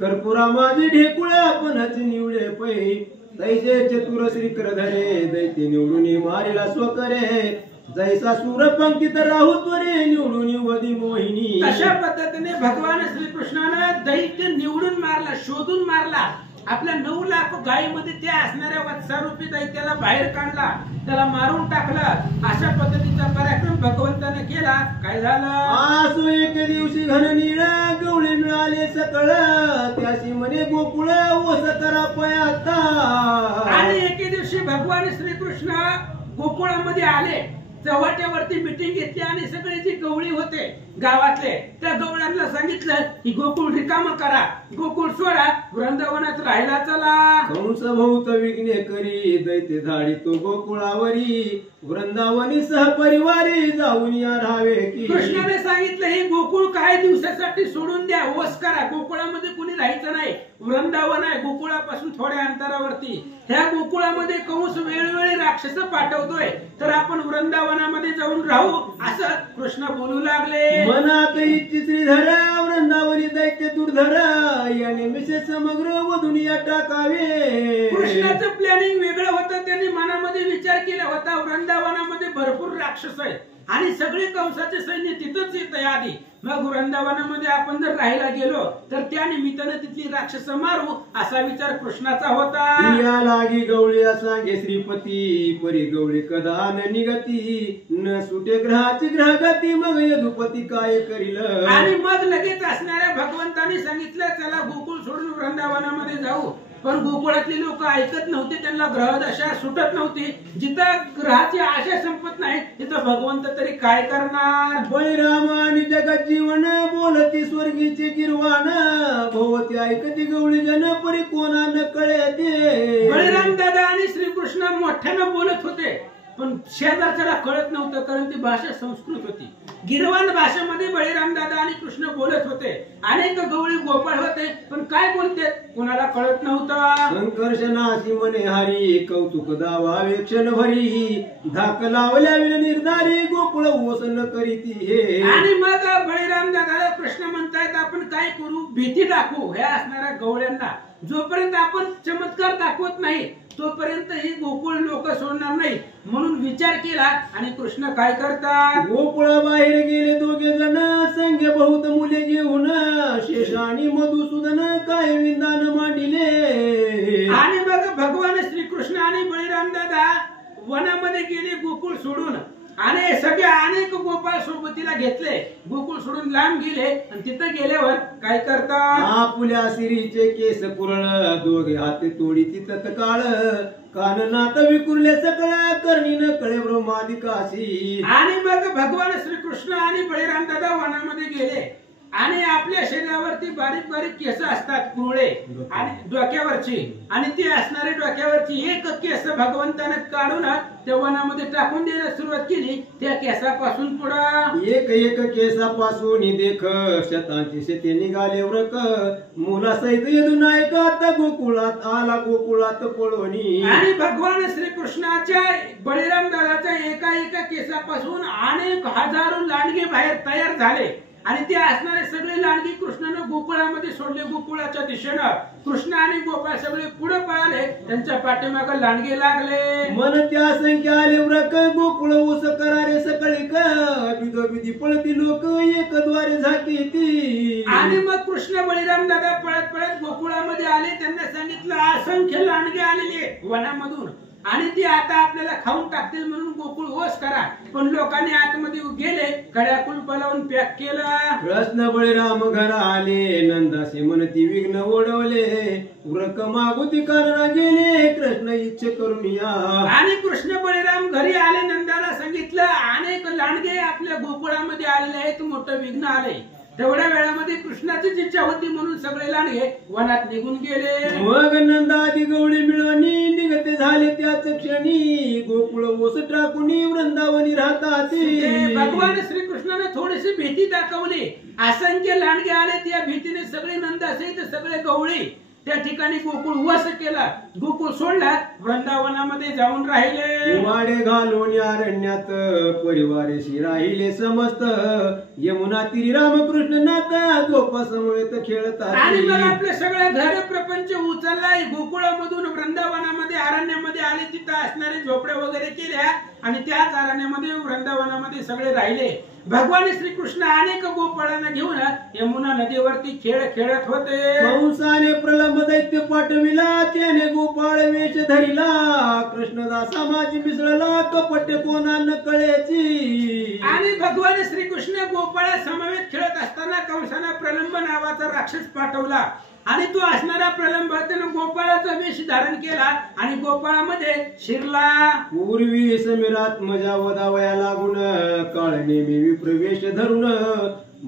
कर्पुरा माझी ढेकुळ आपणच निवडे पै तैसे चतुर श्रीकरधरे दैत्य निवडून मारिला स्वकरे जैसा सूर पंक्तीत राहू त्वरे निवडून वदी मोहिनी. अशा पद्धतीने भगवान श्रीकृष्णानं दैत्य निवडून मारला शोधून मारला. आपल्या 9 लाख गायीमध्ये त्या असणाऱ्या वत्सारूपी दैत्याला बाहेर काढला त्याला मारून टाकलं. अशा पद्धतीचा पराक्रम भगवंताने केला. काय झालं आसो एक दिवशी घन नीळ गवळे मिळाले सकळ त्याशी म्हणे गोकुळ ओस करा पयाता. आणि एके दिवशी भगवान श्रीकृष्ण गोकुळामध्ये आले चव्हाट्यावरती मीटिंग घेतली आणि सगळे जे गवळी होते गावातले त्या गवळ्यांना सांगितलं की गोकुळ रिकाम करा, गोकुळ सोडा, वृंदावनात राहायला चला. कंस भौत विघ्ने करी दैत्य धाडी तो गोकुळावरी, वृंदावनी सहपरिवारी जाऊन या राहावे की. कृष्णाने सांगितलं हे गोकुळ काही दिवसासाठी सोडून द्या, वस करा, गोकुळामध्ये कुणी राहायचं नाही. वृंदावन आहे गोकुळापासून थोड्या अंतरावरती. ह्या गोकुळामध्ये कंस वेळोवेळी राक्षस पाठवतोय, तर आपण वृंदावनामध्ये जाऊन राहू असं कृष्ण बोलू लागले. मनात इच्छी श्रीधरा वृंदावनी दैत्य दुर्धरा, याने मिसे समग्र व दुनिया टाकावे. कृष्णाचं प्लॅनिंग वेगळं होतं. त्यांनी मनामध्ये विचार केला होता वृंदावनामध्ये भरपूर राक्षस आहेत आणि सगळे कंसाचे सैन्य तिथंच येत आहे आधी. मग वृंदावनामध्ये आपण जर राहायला गेलो तर त्या निमित्तानं तिथली राक्षस मारू असा विचार कृष्णाचा होता. या लागी गवळी सांगे श्रीपती, परी गवळी कदा न निगती, न सुटे ग्रहाची ग्रहगती, मग यदुपती काय करील. आणि मग लगेच असणाऱ्या भगवंतांनी सांगितलं चला गोकुळ सोडून वृंदावनामध्ये जाऊ. पण गोकुळातली लोक ऐकत नव्हते, त्यांना ग्रहदशा सुटत नव्हती. जिथं ग्रहाची आशा संपत नाही तिथं भगवंत तरी काय करणार. बळीराम आणि जगत जीवन बोलती स्वर्गीची गिरवाण, भोवती ऐकती गवळी जन परी कोणा न कळते. बळीराम दादा आणि श्रीकृष्ण मोठ्यानं बोलत होते, पण शेजारच्याला कळत नव्हतं, कारण ती भाषा संस्कृत होती. गिरवान भाषेमध्ये बळीराम दादा आणि कृष्ण बोलत होते. अनेक गवळी गोपाळ होते, पण काय बोलते कोणाला कळत नव्हतं. संकर्षणाशी मने हरी, कौतुक दावावे क्षण भरी, धाक लावल्या विन निर्धारी, गोकुळ वसन करीती हे. आणि मग बळीराम दादाला कृष्ण म्हणतायत आपण काय करू, भीती दाखवू ह्या असणाऱ्या गवळ्यांना. जोपर्यंत आपण चमत्कार दाखवत नाही तोपर्यंत ही गोकुळ लोक सोडणार नाही. म्हणून विचार केला आणि कृष्ण काय करतात, गोकुळा बाहेर गेले दोघे जण, संघ बहुत मुले घेऊन, शेष आणि मधुसूदन काय विंदान मांडिले. आणि मग भगवान श्रीकृष्ण आणि बळीराम दादा वनामध्ये गेले गोकुळ सोडून. आणि सगळे अनेक गोपाळ सोबतीला घेतले, गोकुळ सोडून लांब गेले. आणि तिथं गेल्यावर काय करतात, आपुल्या सिरीचे केस कुरळ, दोघे हाते तोडीची तत्काळ, काननात विकुरले सकळ, करणी न कळे ब्रह्मादिकाशी. आणि मग भगवान श्रीकृष्ण आणि बळीराम दादा वनामध्ये गेले. आणि आपल्या शरीरावरती बारीक बारीक केस असतात कुरळे आणि डोक्यावरची, आणि ती असणारे डोक्यावरची एक केस भगवंताने काढून त्या वनामध्ये टाकून द्यायला सुरुवात केली. त्या केसापासून पुढं एक एक केसापासून देख, शतांची शेते निघाले व्रक, मुलासहित येऊन ऐकात गोकुळात आला गोकुळात पळवणी. आणि भगवान श्रीकृष्णाच्या बळीराम दादाच्या एका एका केसापासून अनेक हजारो लांडगे बाहेर तयार झाले. आणि ते असणारे सगळे लांडगे कृष्णानं गोकुळामध्ये सोडले. गोकुळाच्या दिशेनं कृष्ण आणि गोपाळ सगळे पुढे पळाले, त्यांच्या पाठीमागे लांडगे लागले. मन त्या संख्या आले व्रक, गोकुळ ऊस करारे सकळी बिदोबिदी पळती लोक, एक द्वारे झाकी ती. आणि मग कृष्ण बळीराम दादा पळत पळत गोकुळामध्ये आले. त्यांना सांगितलं असंख्य लांडगे आलेले वनामधून आणि ते आता आपल्याला खाऊन टाकतील, म्हणून गोकुळ वस करा. पण लोकांनी आतमध्ये गेले, कड्या कुलपा लावून पॅक केला. कृष्ण बळीराम घरा आले, नंदासे म्हणती विघ्न ओढवले, व्रक मागुती कारण गेले, कृष्ण इच्छे करून या. आणि कृष्ण बळीराम घरी आले. नंदाला सांगितलं अनेक लांडगे आपल्या गोकुळामध्ये आलेले आहेत, मोठं विघ्न आले. तेवढ्या वेळामध्ये कृष्णाचीच इच्छा होती म्हणून सगळे लांडगे वनात निघून गेले. मग नंदादी गवळी मिळवणी निघते झाले त्याच क्षणी, गोकुळ ओस टाकून वृंदावनी राहतात. भगवान श्रीकृष्णाने थोडीशी भीती दाखवली. असंख्य लांडगे आले, त्या भीतीने सगळे नंदासहित सगळे गवळी त्या ठिकाणी गोकुळ वस केला, गोकुळ सोडला, वृंदावनामध्ये जाऊन राहिले. वाडे घालून अरण्यात परिवारेशी राहिले समस्त, यमुना तीरी रामकृष्ण नाथ गोपा समवेत खेळतात. आणि मग आपलं सगळं घर प्रपंच उचललाय. गोकुळामधून वृंदावनामध्ये अरण्यामध्ये आले, तिथं असणारे झोपड्या वगैरे केल्या आणि त्याच अरण्यामध्ये वृंदावनामध्ये सगळे राहिले. भगवान श्रीकृष्ण अनेक गोपाळांना घेऊन यमुना नदीवरती खेळ खेळत होते. कंसाने प्रलंब दैत्य पाठविला, त्याने गोपाळ वेश धरिला, कृष्णदासा माझी मिसळला, कपट कोणा न कळेची. आणि भगवान श्रीकृष्ण गोपाळा समवेत खेळत असताना कंसाने प्रलंब नावाचा राक्षस पाठवला. आणि तो असणारा प्रलंब त्यानं गोपाळाचा वेश धारण केला आणि गोपाळामध्ये शिरला. पूर्वी समीरात मजा वदावया लागून काळ नेहमी विप्रवेश धरून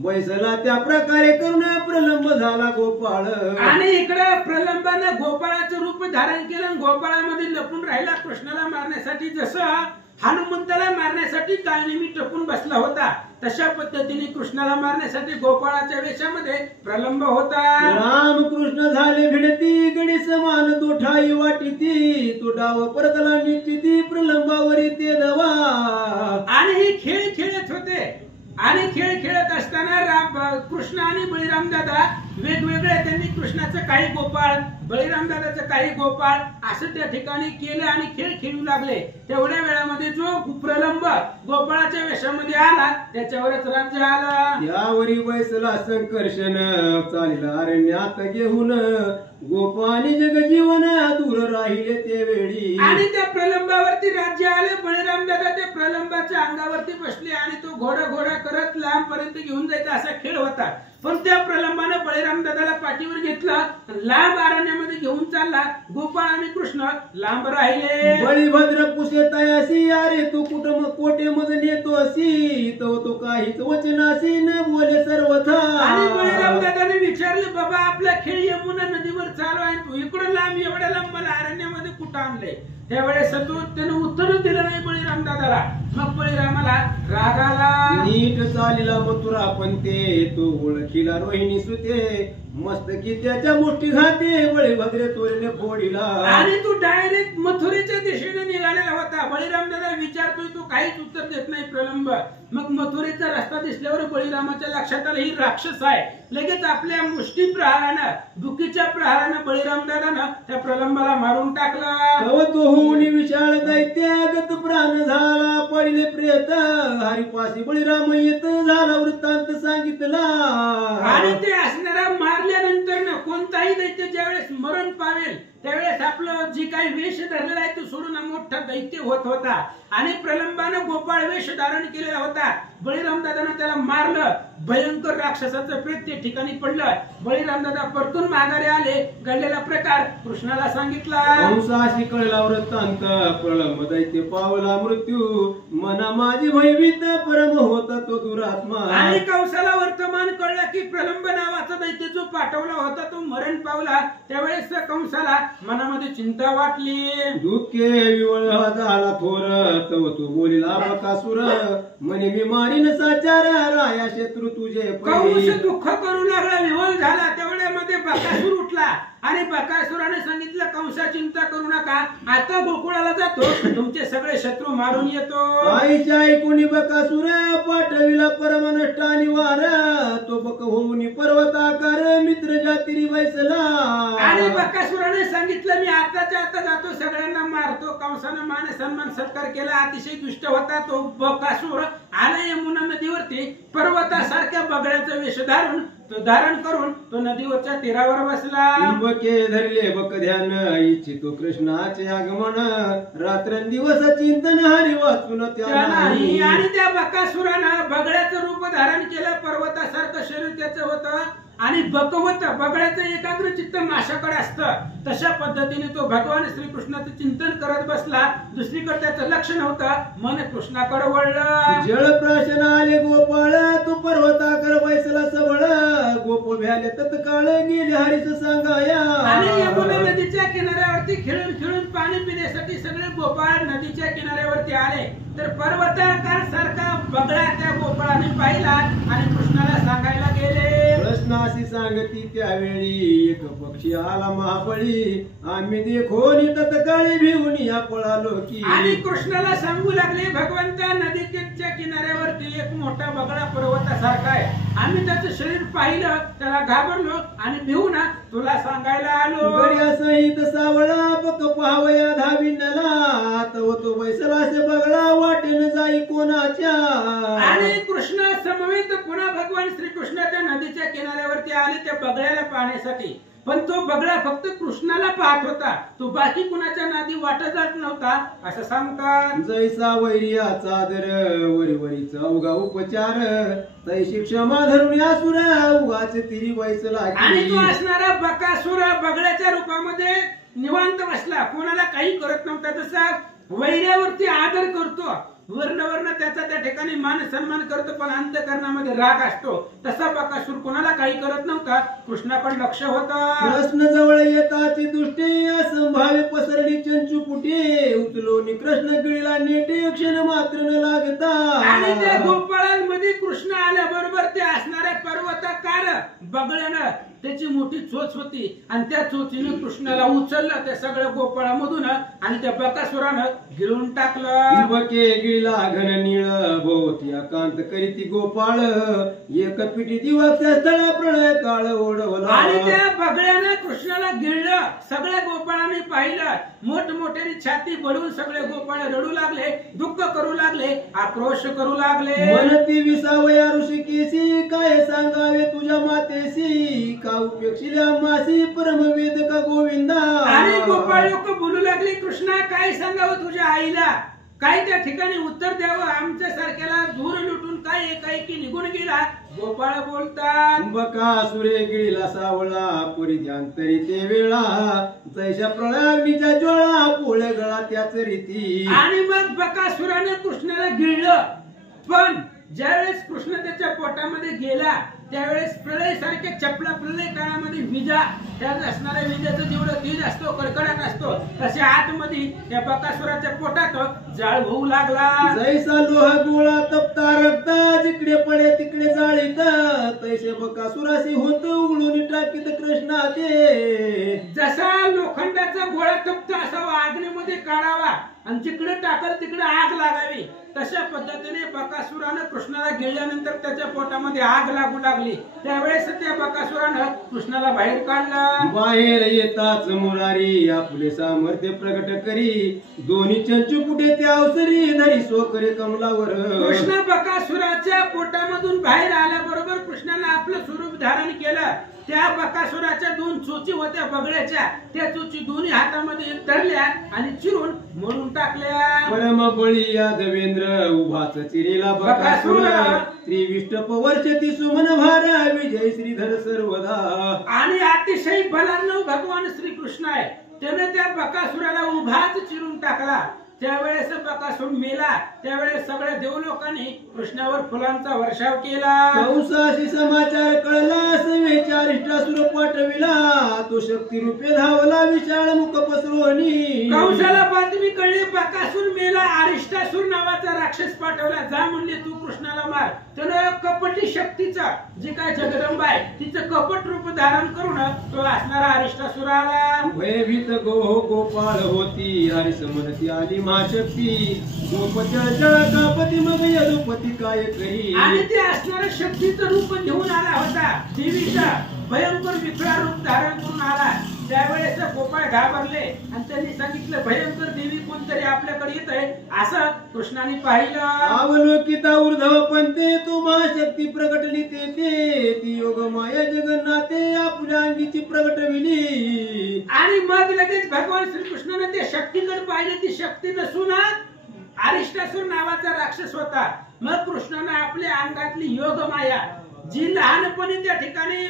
बैसला त्या प्रकारे करून प्रलंब झाला गोपाळ. आणि इकडं प्रलंबानं गोपाळाचं रूप धारण केलं आणि गोपाळामध्ये लपून राहिला कृष्णाला मारण्यासाठी. जसं हनुमंताला मारण्यासाठी काळनेमी टपून बसला होता तशा पद्धतीने कृष्णाला मारण्यासाठी गोपाळाच्या वेशामध्ये प्रलंब होता. रामकृष्ण झाले भिडती गडी समान तो ठाई वाटीती तो डाव परतला निश्चिती प्रलंबावरी ते दवा. आणि हे खेळ खेळत होते आणि खेळ खेळत असताना कृष्ण आणि बळीराम दादा वेगवेगळे त्यांनी कृष्णाचं काही गोपाळ बळीराम दादाचं काही गोपाळ असं त्या ठिकाणी केलं आणि खेळ खेळू लागले. तेवढ्या वेळामध्ये जो प्रलंब गोपाळाच्या वेशामध्ये आला त्याच्यावरच राज्य आलं. यावरी बैसला संकर्षण चालिला अरण्यात घेऊन गोपानी जगजीवन दूर राहिले ते वेळी. आणि त्या प्रलंबावरती राज्य आले. बळीराम दादा त्या प्रलंबाच्या अंगावरती बसले आणि तो घोडा घोडा करत लांब पर्यंत घेऊन जायचा असा खेळ होता. पण त्या प्रलंबानं बळीराम दादाला पाठीवर घेतलं लांब अरण्यामध्ये घेऊन चालला. गोपाळ आणि कृष्ण लांब राहिले. बळीभद्र पुसे तयासी अरे तू कुटुंब कोटे मध्ये नेतो असी तो काहीच वचनासी न बोले सर्वथा. आणि बळीराम दादाने विचारले बाबा आपला खेळ यमुना नदीवर चालू आहे तू इकडं लांब एवढ्या लांब मला अरण्यामध्ये कुठं आणलंय. त्यावेळेस त्यानं उत्तरच दिलं नाही बळीराम दादाला. मग बळीरामाला राग आला. नीट चालिला मथुरा पण ते तो ओळखीला रोहिणी सुते मस्तकी त्याच्या मुठी घाते बळीभद्रे तोरणे फोडीला. आणि तू डायरेक्ट मथुरेच्या दिशेने निघालेला होता. बळीराम दादा विचारतोय तू काहीच उत्तर देत नाही प्रलंब. मग मथुरेचा रस्ता दिसल्यावर बळीरामाच्या लक्षात आलं ही राक्षस आहे. लगेच आपल्या मुष्टी प्रहारानं बुकीच्या प्रहारानं बळीराम दादानं त्या प्रलंबाला मारून टाकला. तो होऊन विशाळ दैत्यागत प्राण झाला पडले प्रेत हरिपाशी बळीराम येत झाला वृत्तांत सांगितला. आणि ते असणारा मारल्यानंतर कोणताही दैत्य ज्यावेळेस मरण पावेल त्यावेळेस आपलं जी काही वेश धरलेला आहे तो सोडून मोठा दैत्य होत होता. आणि प्रलंबानं गोपाळ वेश धारण केलेला होता. बळीराम दादानं त्याला मारलं. भयंकर राक्षसाचं प्रेत त्या ठिकाणी पडलं. बळीराम दादा परतून माघारी आले. घडलेला प्रकार कृष्णाला सांगितला. कंसाशी कळला वृत्तांत प्रलंब दैत्य पावला मृत्यू मना माझी भयभीत परम होता तो दुरात्मा. आणि कंसाला वर्तमान कळलं की प्रलंब नावाचा दैत्य जो पाठवला होता तो मरण पावला. त्यावेळेस कंसाला मनामध्ये चिंता वाटली. दुःखे विवळ झाला थोर तव तो बोलिला बकासुर म्हणे मी मारीन साचार राया शत्रू तुझे. कंस दुःख करू लागला विवल झाला. त्यावेळेमध्ये बकासूर उठला आणि बकासुराने सांगितलं कंसा चिंता करू नका आता गोकुळाला जातो तुमचे सगळे शत्रू मारून येतो. आईच्या ऐकून बकासुर पाठविला परमनष्ट आणि वार तो बक होऊन पर्वताकार मित्र जातीरी बैसला. आणि बकासुराने सांगितलं मी आताच्या आता जातो सगळ्यांना मारतो. कंसाने मान सन्मान सत्कार केला. अतिशय दुष्ट होता तो बकासूर. आला यमुना नदीवरती पर्वतासारख्या बगड्याचा वेश धारण करून तो नदीवरच्या तीरावर बसला. बके धरले बक ध्यान इच्छितो कृष्णाचे आगमन रात्रंदिवस चिंतन हरी वाचून त्या नाही. आणि त्या बकासुरानं बगड्याचं रूप धारण केलं. पर्वतासारखं शरीर त्याचं होतं आणि बकवत बगड्याचं एकाग्र चित्त माशाकडे असतं. तशा पद्धतीने तो भगवान श्रीकृष्णाचं चिंतन करत बसला. दुसरीकडे त्याचं लक्ष नव्हतं. मन कृष्णाकडे वळलं. जळप्राशन आले गोपाळ तो पर्वताकर बैसला सबळ गोप भ्याले तत्काळ गेले हरीच सांगाया. आणि यमुना नदीच्या किनाऱ्यावरती खेळून खेळून पाणी पिण्यासाठी सगळे गोपाळ नदीच्या किनाऱ्यावरती आले. तर पर्वताकार सारखा बगळा त्या गोपाळाने पाहिला आणि कृष्णाला सांगायला गेले. कृष्णाशी सांगती त्यावेळी एक पक्षी आला महाबळी आम्ही देखोनी तत्काळी भिवून या पळालो की. आणि कृष्णाला सांगू लागले भगवंता नदीच्या किनाऱ्यावरती एक मोठा बगळा पर्वतासारखा आहे. आम्ही त्याचं शरीर पाहिलं त्याला घाबरलो आणि भिवून तुला सांगायला आलो. गड्या सहित सावळा बक पाहावया धाविनला तव तो बैसला से बगळा वाटेन जाई कोणाच्या. आणि कृष्ण समवेत पुन्हा भगवान श्रीकृष्ण त्या नदीच्या किनाऱ्यावरती आले त्या बगळ्याला पाहण्यासाठी. पण तो बगळा फक्त कृष्णाला पाहत होता, तो बाकी कुणाच्या नादी वाटत जात नव्हता असं सांगतात. जैसा वैर्याचा आदर वरीवरीचा अवघा उपचार तैशी क्षमा धरून असुर उगाच तिरी वैसला आणि तो असणारा बकासूर बगळ्याच्या रूपामध्ये निवांत बसला, कोणाला काही करत नव्हता. जसा वैर्यावरती आदर करतो, वर्ण त्याचा त्या ठिकाणी मान सन्मान करतो, पण अंतःकरणामध्ये राग असतो, तसा बकासूर कोणाला काही करत नव्हता, कृष्णाकडे लक्ष होतं. कृष्ण जवळ येताची दृष्टी असंभाव्य पसरली चंचू पुटे उचलून कृष्ण गिळला नेटे क्षण मात्र न लागता. आणि त्या गोपाळांमध्ये कृष्ण आल्याबरोबर ते असणाऱ्या पर्वताकार बगळ्यानं त्याची मोठी चोच होती आणि त्या चोचीने कृष्णाला उचललं त्या सगळ्या गोपाळामधून आणि त्या बकासुरानं गिळून टाकलं. बके गिळला घन निळ भोवती अकांत करीती गोपाळ एक पिटी दिवस स्थळ प्रळय काळ ओढवला. आणि त्या बगळ्यानं कृष्णाला गिळलं, सगळ्या गोपाळांनी पाहिलं, मोठमोठ्याने छाती बळून सगळे गोपाळ रडू लागले, दुःख करू लागले, आक्रोश करू लागले. मनती विसावया ऋषिकेशी काय सांगावे तुझ्या मातेशी का उपेक्षिल्या मासी परमवेद का गोविंदा. आणि गोपाळ लोक बोलू लागले, कृष्णा काय सांगावं तुझ्या आईला, काय त्या ठिकाणी उत्तर द्यावं, आमच्या सारख्याला दूर लुटून काय एकाएकी निघून गेला. गोपाळ बोलतात, बकासुरे गिळला सावळा पुरी ध्यांतरी ते वेळा तैशा प्रळयाग्नीच्या ज्वाळा पोळे गळा त्याच रीती. आणि मग बकासुराने कृष्णाला गिळलं, पण ज्यावेळेस कृष्ण त्याच्या पोटामध्ये गेला त्यावेळेस प्रलय सारख्या चपला प्रलय काळामध्ये विजा, त्यात असणाऱ्या विजेचं जेवढं तेज असतो, कडकडाट असतो, तसे आतमध्ये त्या बकासुराच्या पोटात जाळ होऊ लागला. जैसा लोह गोळा तपता रक्ता जिकडे पडे तिकडे जाळीत तैसे बकासुराशी होत उघडून टाकीत कृष्णा ते. जसा लोखंडाचा गोळा तप्त असावा, अग्नीमध्ये काढावा आणि जिकडे टाकल तिकडे आग लागावी, तशा पद्धतीने बकासुरानं कृष्णाला गिळल्यानंतर त्याच्या पोटामध्ये आग लागू लागली. त्यावेळेस त्या बकासुरानं कृष्णाला बाहेर काढलं. बाहेर येताच मुरारी आपले सामर्थ्य प्रगट करी दोन्ही चंचू पुढे त्या अवसरी धरी सोकरे कमलावर. कृष्ण बकासुराच्या पोटामधून बाहेर आल्याबरोबर कृष्णानं आपलं स्वरूप धारण केलं. त्या बकासुराच्या दोन चोची होत्या बगड्याच्या, त्या चोची दोन्ही हातामध्ये धरल्या आणि चिरून मोडून टाकल्या. परम बळी यादवेंद्र उभाच चिरीला बकासुर त्रिविष्टप वर्ष ती सुमन भार विजय श्रीधर सर्वदा. आणि अतिशय बलार्णव भगवान श्रीकृष्ण आहे, त्याने त्या बकासुराला उभाच चिरून टाकला. त्यावेळेस बकासूर मेला, त्यावेळेस सगळ्या देवलोकांनी कृष्णावर फुलांचा वर्षाव केला. कंसाशी समाचार कळला समेचारिष्टासुर पाठविला तो शक्ती रूपे धावला विशाळ मुख पसरवणी. कंसाला बातमी कळली बकासूर मेला, अरिष्टासूर नावाचा राक्षस पाठवला, जा म्हणले तू कृष्णाला मार. त्यानं कपटी शक्तीचा जी काय जगदंबा आहे तिचं कपट रूप धारण करून तो असणारा अरिष्टासूर आला. भयभीत गोपाळ होती हरिस म्हणती आली महाशक्ती गोपच्या जळकापती मग यदुपती काय करी. आणि ते असणाऱ्या शक्तीचं रूप घेऊन आला होता, देवीचा भयंकर विकरा रूप धारण करून आला. त्यावेळेस गोपाळ घाबरले आणि त्यांनी सांगितलं, भयंकर देवी कोणतरी आपल्याकडे येत आहे असं कृष्णाने पाहिलं. अवलोकिता ऊर्ध्व पंते तो महाशक्ती प्रगटली ते ती योग माया जगन्नाथे आपल्या अंगीची प्रगटविली. आणि मग लगेच भगवान श्रीकृष्णाने त्या शक्तीकडे पाहिले. ती शक्ती नसून अरिष्टासूर नावाचा राक्षस होता. मग कृष्णाने आपल्या अंगातली योग माया जी लहानपणी त्या ठिकाणी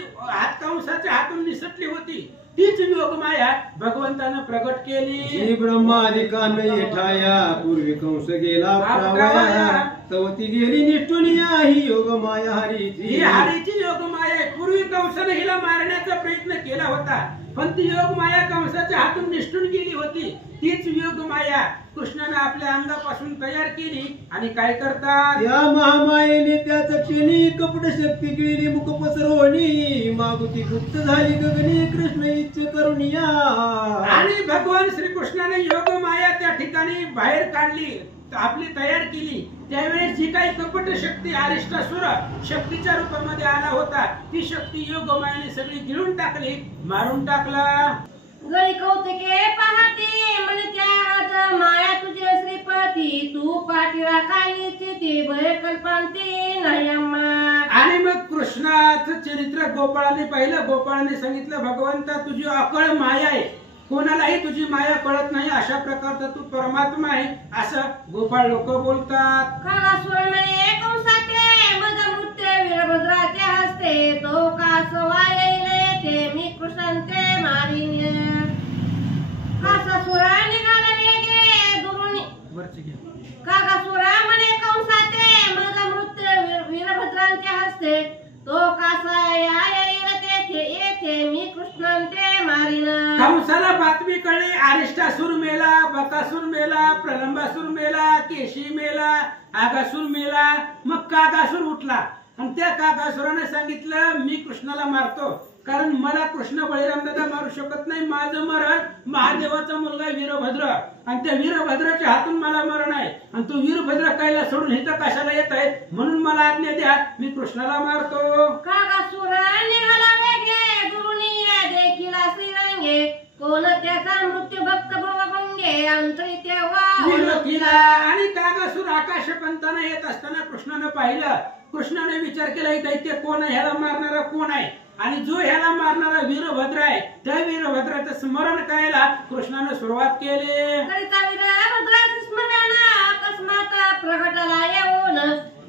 कंसाच्या हातून निसटली होती तीच योग माया भगवंतानं प्रगट केली. श्री ब्रह्मादिकान येठाया पूर्वी कंस गेला प्रावया तवती गेली निष्ठुनिया ही योग माया हरीची. ही हरीची योग माया आहे. पूर्वी कंसाने हिला मारण्याचा प्रयत्न केला होता, पण ती योग माया कंसाच्या हातून निष्ठून गेली होती. तीच योग माया कृष्णाने आपल्या अंगापासून तयार केली आणि काय करतात, या महामायेने त्याच क्षणी कपट शक्ती गिळली मुख पसरवणी मागुती गुप्त झाली गगनी कृष्ण इच्छ करुणिया. आणि भगवान श्रीकृष्णाने योग माया त्या ठिकाणी बाहेर काढली, आपली तयार केली. त्यावेळेस जी काही कपट शक्ती अरिष्टासूर शक्तीच्या रूपामध्ये आला होता ती शक्ती योग मायाने सगळी गिळून टाकली, मारून टाकला. गळी कौतुके पाहते म्हणते आज माया तुझे श्रीपती तू पाठीला कालीची ती भय कल्पांती नाही अम्मा. आणि मग कृष्णाचं चरित्र गोपाळाने पाहिलं. गोपाळाने सांगितलं भगवंता तुझी अकळ माया आहे, कोणालाही तुझी माया कळत नाही, अशा प्रकारचा तू परमात्मा आहे असं गोपाळ लोक बोलतात. कागासुर म्हणे कंसाते मज मृत्य वीरभद्राचे हस्ते तो कासवा येईल ते मी कृष्णांचे मारिन. कासासुरा निघाला वेगे दुरुनी वरचे घे. कागासुरा म्हणे कंसाते मज मृत्य वीरभद्रांचे हस्ते तो कासा येईल तेथे येथे मी कृष्णांचे मारिन. कंसाला बातमी कळली, अरिष्टासूर मेला, बकासूर मेला, प्रलंबासूर मेला, केशी मेला, आगासूर मेला. मग कागासूर उठला आणि त्या कागासुराने सांगितलं मी कृष्णाला मारतो, कारण मला कृष्ण बळीराम दादा मारू शकत नाही, माझं मरण महादेवाचा मुलगा वीरभद्र आणि त्या वीरभद्राच्या हातून मला मरण आहे आणि तो वीरभद्र कायला सोडून इथं कशाला येत आहे, म्हणून मला आज्ञा द्या, मी कृष्णाला मारतो. कागासुरा निघाला वेगे दुरुनी देखील श्रीरंगे कोण त्याचा मृत्यू भक्त भवभंगे अंतरी तेव्हा विलोकिला. आणि कागासूर आकाशपंतानं येत असताना कृष्णानं पाहिलं. कृष्णाने विचार केला ही दैत्य कोण आहे, ह्याला मारणारा कोण आहे, आणि जो ह्याला मारणारा वीरभद्र आहे त्या वीरभद्राचं स्मरण करायला कृष्णाने सुरुवात केली. करिता वीरभद्राचे स्मरण अकस्मात प्रगटला येऊन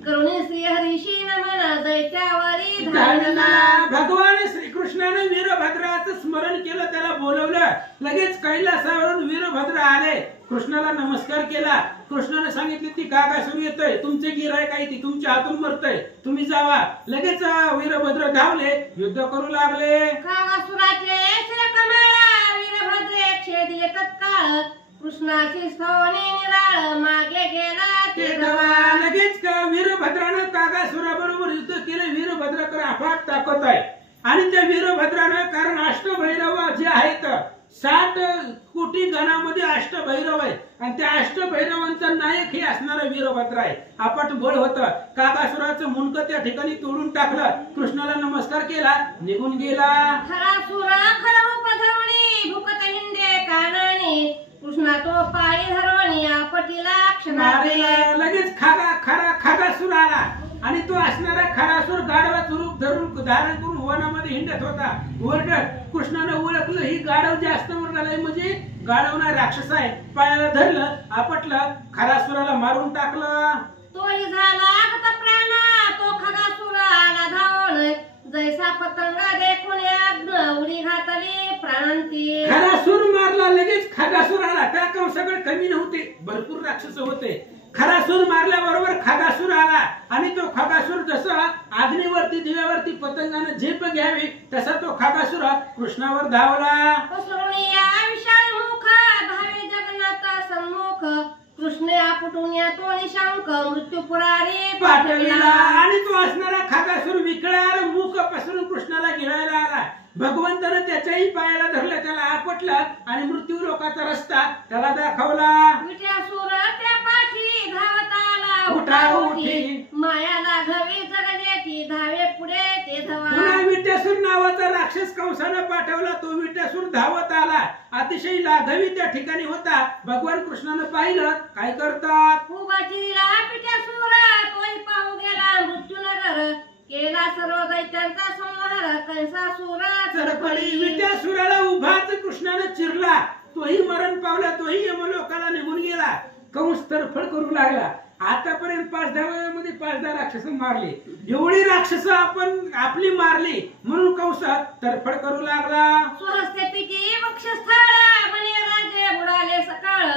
करुणी श्रीहरीशी नमन दैत्यावरी धावला. भगवान श्रीकृष्णाने वीरभद्राचं स्मरण केलं, त्याला बोलवलं. लगेच कैलासावरून वीरभद्र आले, कृष्णाला नमस्कार केला. कृष्णाने सांगितले ती कागासूर येतोय, तुमचे गिराय काय ती तुमच्या हातून मरतोय, तुम्ही जावा. लगेच वीरभद्र धावले, युद्ध करू लागले. कागासुराचे शिरकमळ वीरभद्रे छेदिले तत्काळ कृष्णाची स्तवने निराळ मागे गेला ते गवा. लगेच वीरभद्रानं कागासुराबरोबर युद्ध केले. वीरभद्राकडे अफाट ताकद आहे आणि त्या वीरभद्रानं, कारण अष्टभैरव जे आहेत 60 कोटी गणामध्ये अष्टभैरव आहे आणि त्या अष्टभैरवांचा नायक हे असणारा वीरभद्र आहे. आपट बळ होतं. कागासुराचं मुंडकं त्या ठिकाणी तोडून टाकलं, कृष्णाला नमस्कार केला, निघून गेला. खरासुरा खर रूप धरवणी भुकत हिंडे कानाने कृष्णा तो पायी धरवणी आपटीला क्षणारे. लगेच खागासूर आला आणि तो असणारा खरासूर गाढवाचं रूप धारण करून वनामध्ये हिंडत होता. ओरडत कृष्णाने ओळखलं ही गाढव जास्त झालंय, म्हणजे गाढवना राक्षस आहे. पायाला धरलं, आपटलं, खरासुराला मारून टाकलं. तोही झाला गत प्राण तो खगासुर आला धावून जैसा पतंगा देखून अग्न उडी घातली प्राणांती. खरासूर मारला, लगेच खगासूर आला. त्या कंसाकडे कमी नव्हते, भरपूर राक्षस होते. खरासूर मारल्याबरोबर खगासूर आला आणि तो खगासूर जसा अग्नीवरती दिव्यावरती पतंगाने झेप घ्यावी तसा तो खगासूर कृष्णावर धावला. विशाल मुख धावे जगन्नाथ सन्मुख कृष्ण आपटून तो निशांक मृत्यू पुरारी पाठविला. आणि तो असणारा खगासूर विकळार मुख पसरून कृष्णाला गिळायला आला. भगवंतानं त्याच्याही पायाला धरलं, त्याला आपटलं आणि मृत्यू लोकाचा रस्ता त्याला दाखवला. विट्यासूर त्या पाठी धावत आला उठा उठी माया लाघवी जगण्याची धावे पुढे ते धावा. पुन्हा विट्यासूर नावाचा राक्षस कंसानं पाठवला. तो विट्यासूर धावत आला, अतिशय लाघवी त्या ठिकाणी होता. भगवान कृष्णानं पाहिलं, काय करतात उभाचिरीला विट्यासूर तोही पाहू गेला मृत्यूनगर केला सर्व दैत्यांचा संहार कंसासूर चडपडी. विट्यासुराला उभाच कृष्णानं चिरला, तोही मरण पावला, तोही यमलोकाला निघून गेला. कंस तडफड करू लागला. आतापर्यंत 5-10 वेळामध्ये 5-10 राक्षस मारले, एवढी राक्षस आपण आपली मारली म्हणून कंस तडफड करू लागला. स्वहस्तेपैकी वक्षस्थळ बने राजे बुडाले सकाळ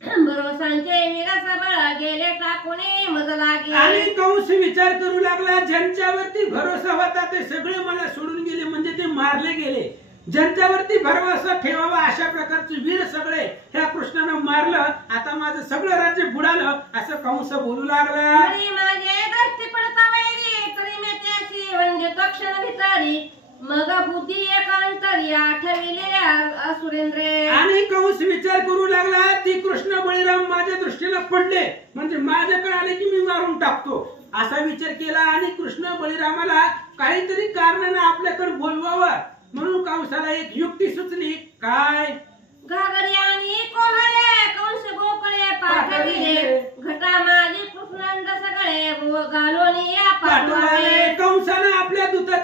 भरोसांचे विरस बळ गेले टाकूने मज लागे. आणि कंस विचार करू लागला, ज्यांच्यावरती भरोसा होता ते सगळे मला सोडून गेले, म्हणजे ते मारले गेले. ज्यांच्यावरती भरोसा ठेवावा अशा प्रकारचे वीर सगळे ह्या कृष्णानं मारलं, आता माझं सगळं राज्य बुडालं असं कंस बोलू लागला. माझे दृष्टी पडता वैरी तरी मी त्याची म्हणजे तक्षण भितारी मग बुद्धी एकांतरी आठविले असुरेंद्रे. आणि कंस विचार करू लागला, ती कृष्ण बळीराम माझ्या दृष्टीला पडले, म्हणजे माझ्याकडे आले की मी मारून टाकतो असा विचार केला. आणि कृष्ण बळीरामाला काहीतरी कारणाने आपल्याकडे बोलवावं म्हणून कंसाला एक युक्ती सुचली. काय? घागरी आणि कोहळे कंस गोकळे पाठविले घटा माझी कृष्णांड सगळे घालून या पाठवावे. कंसानं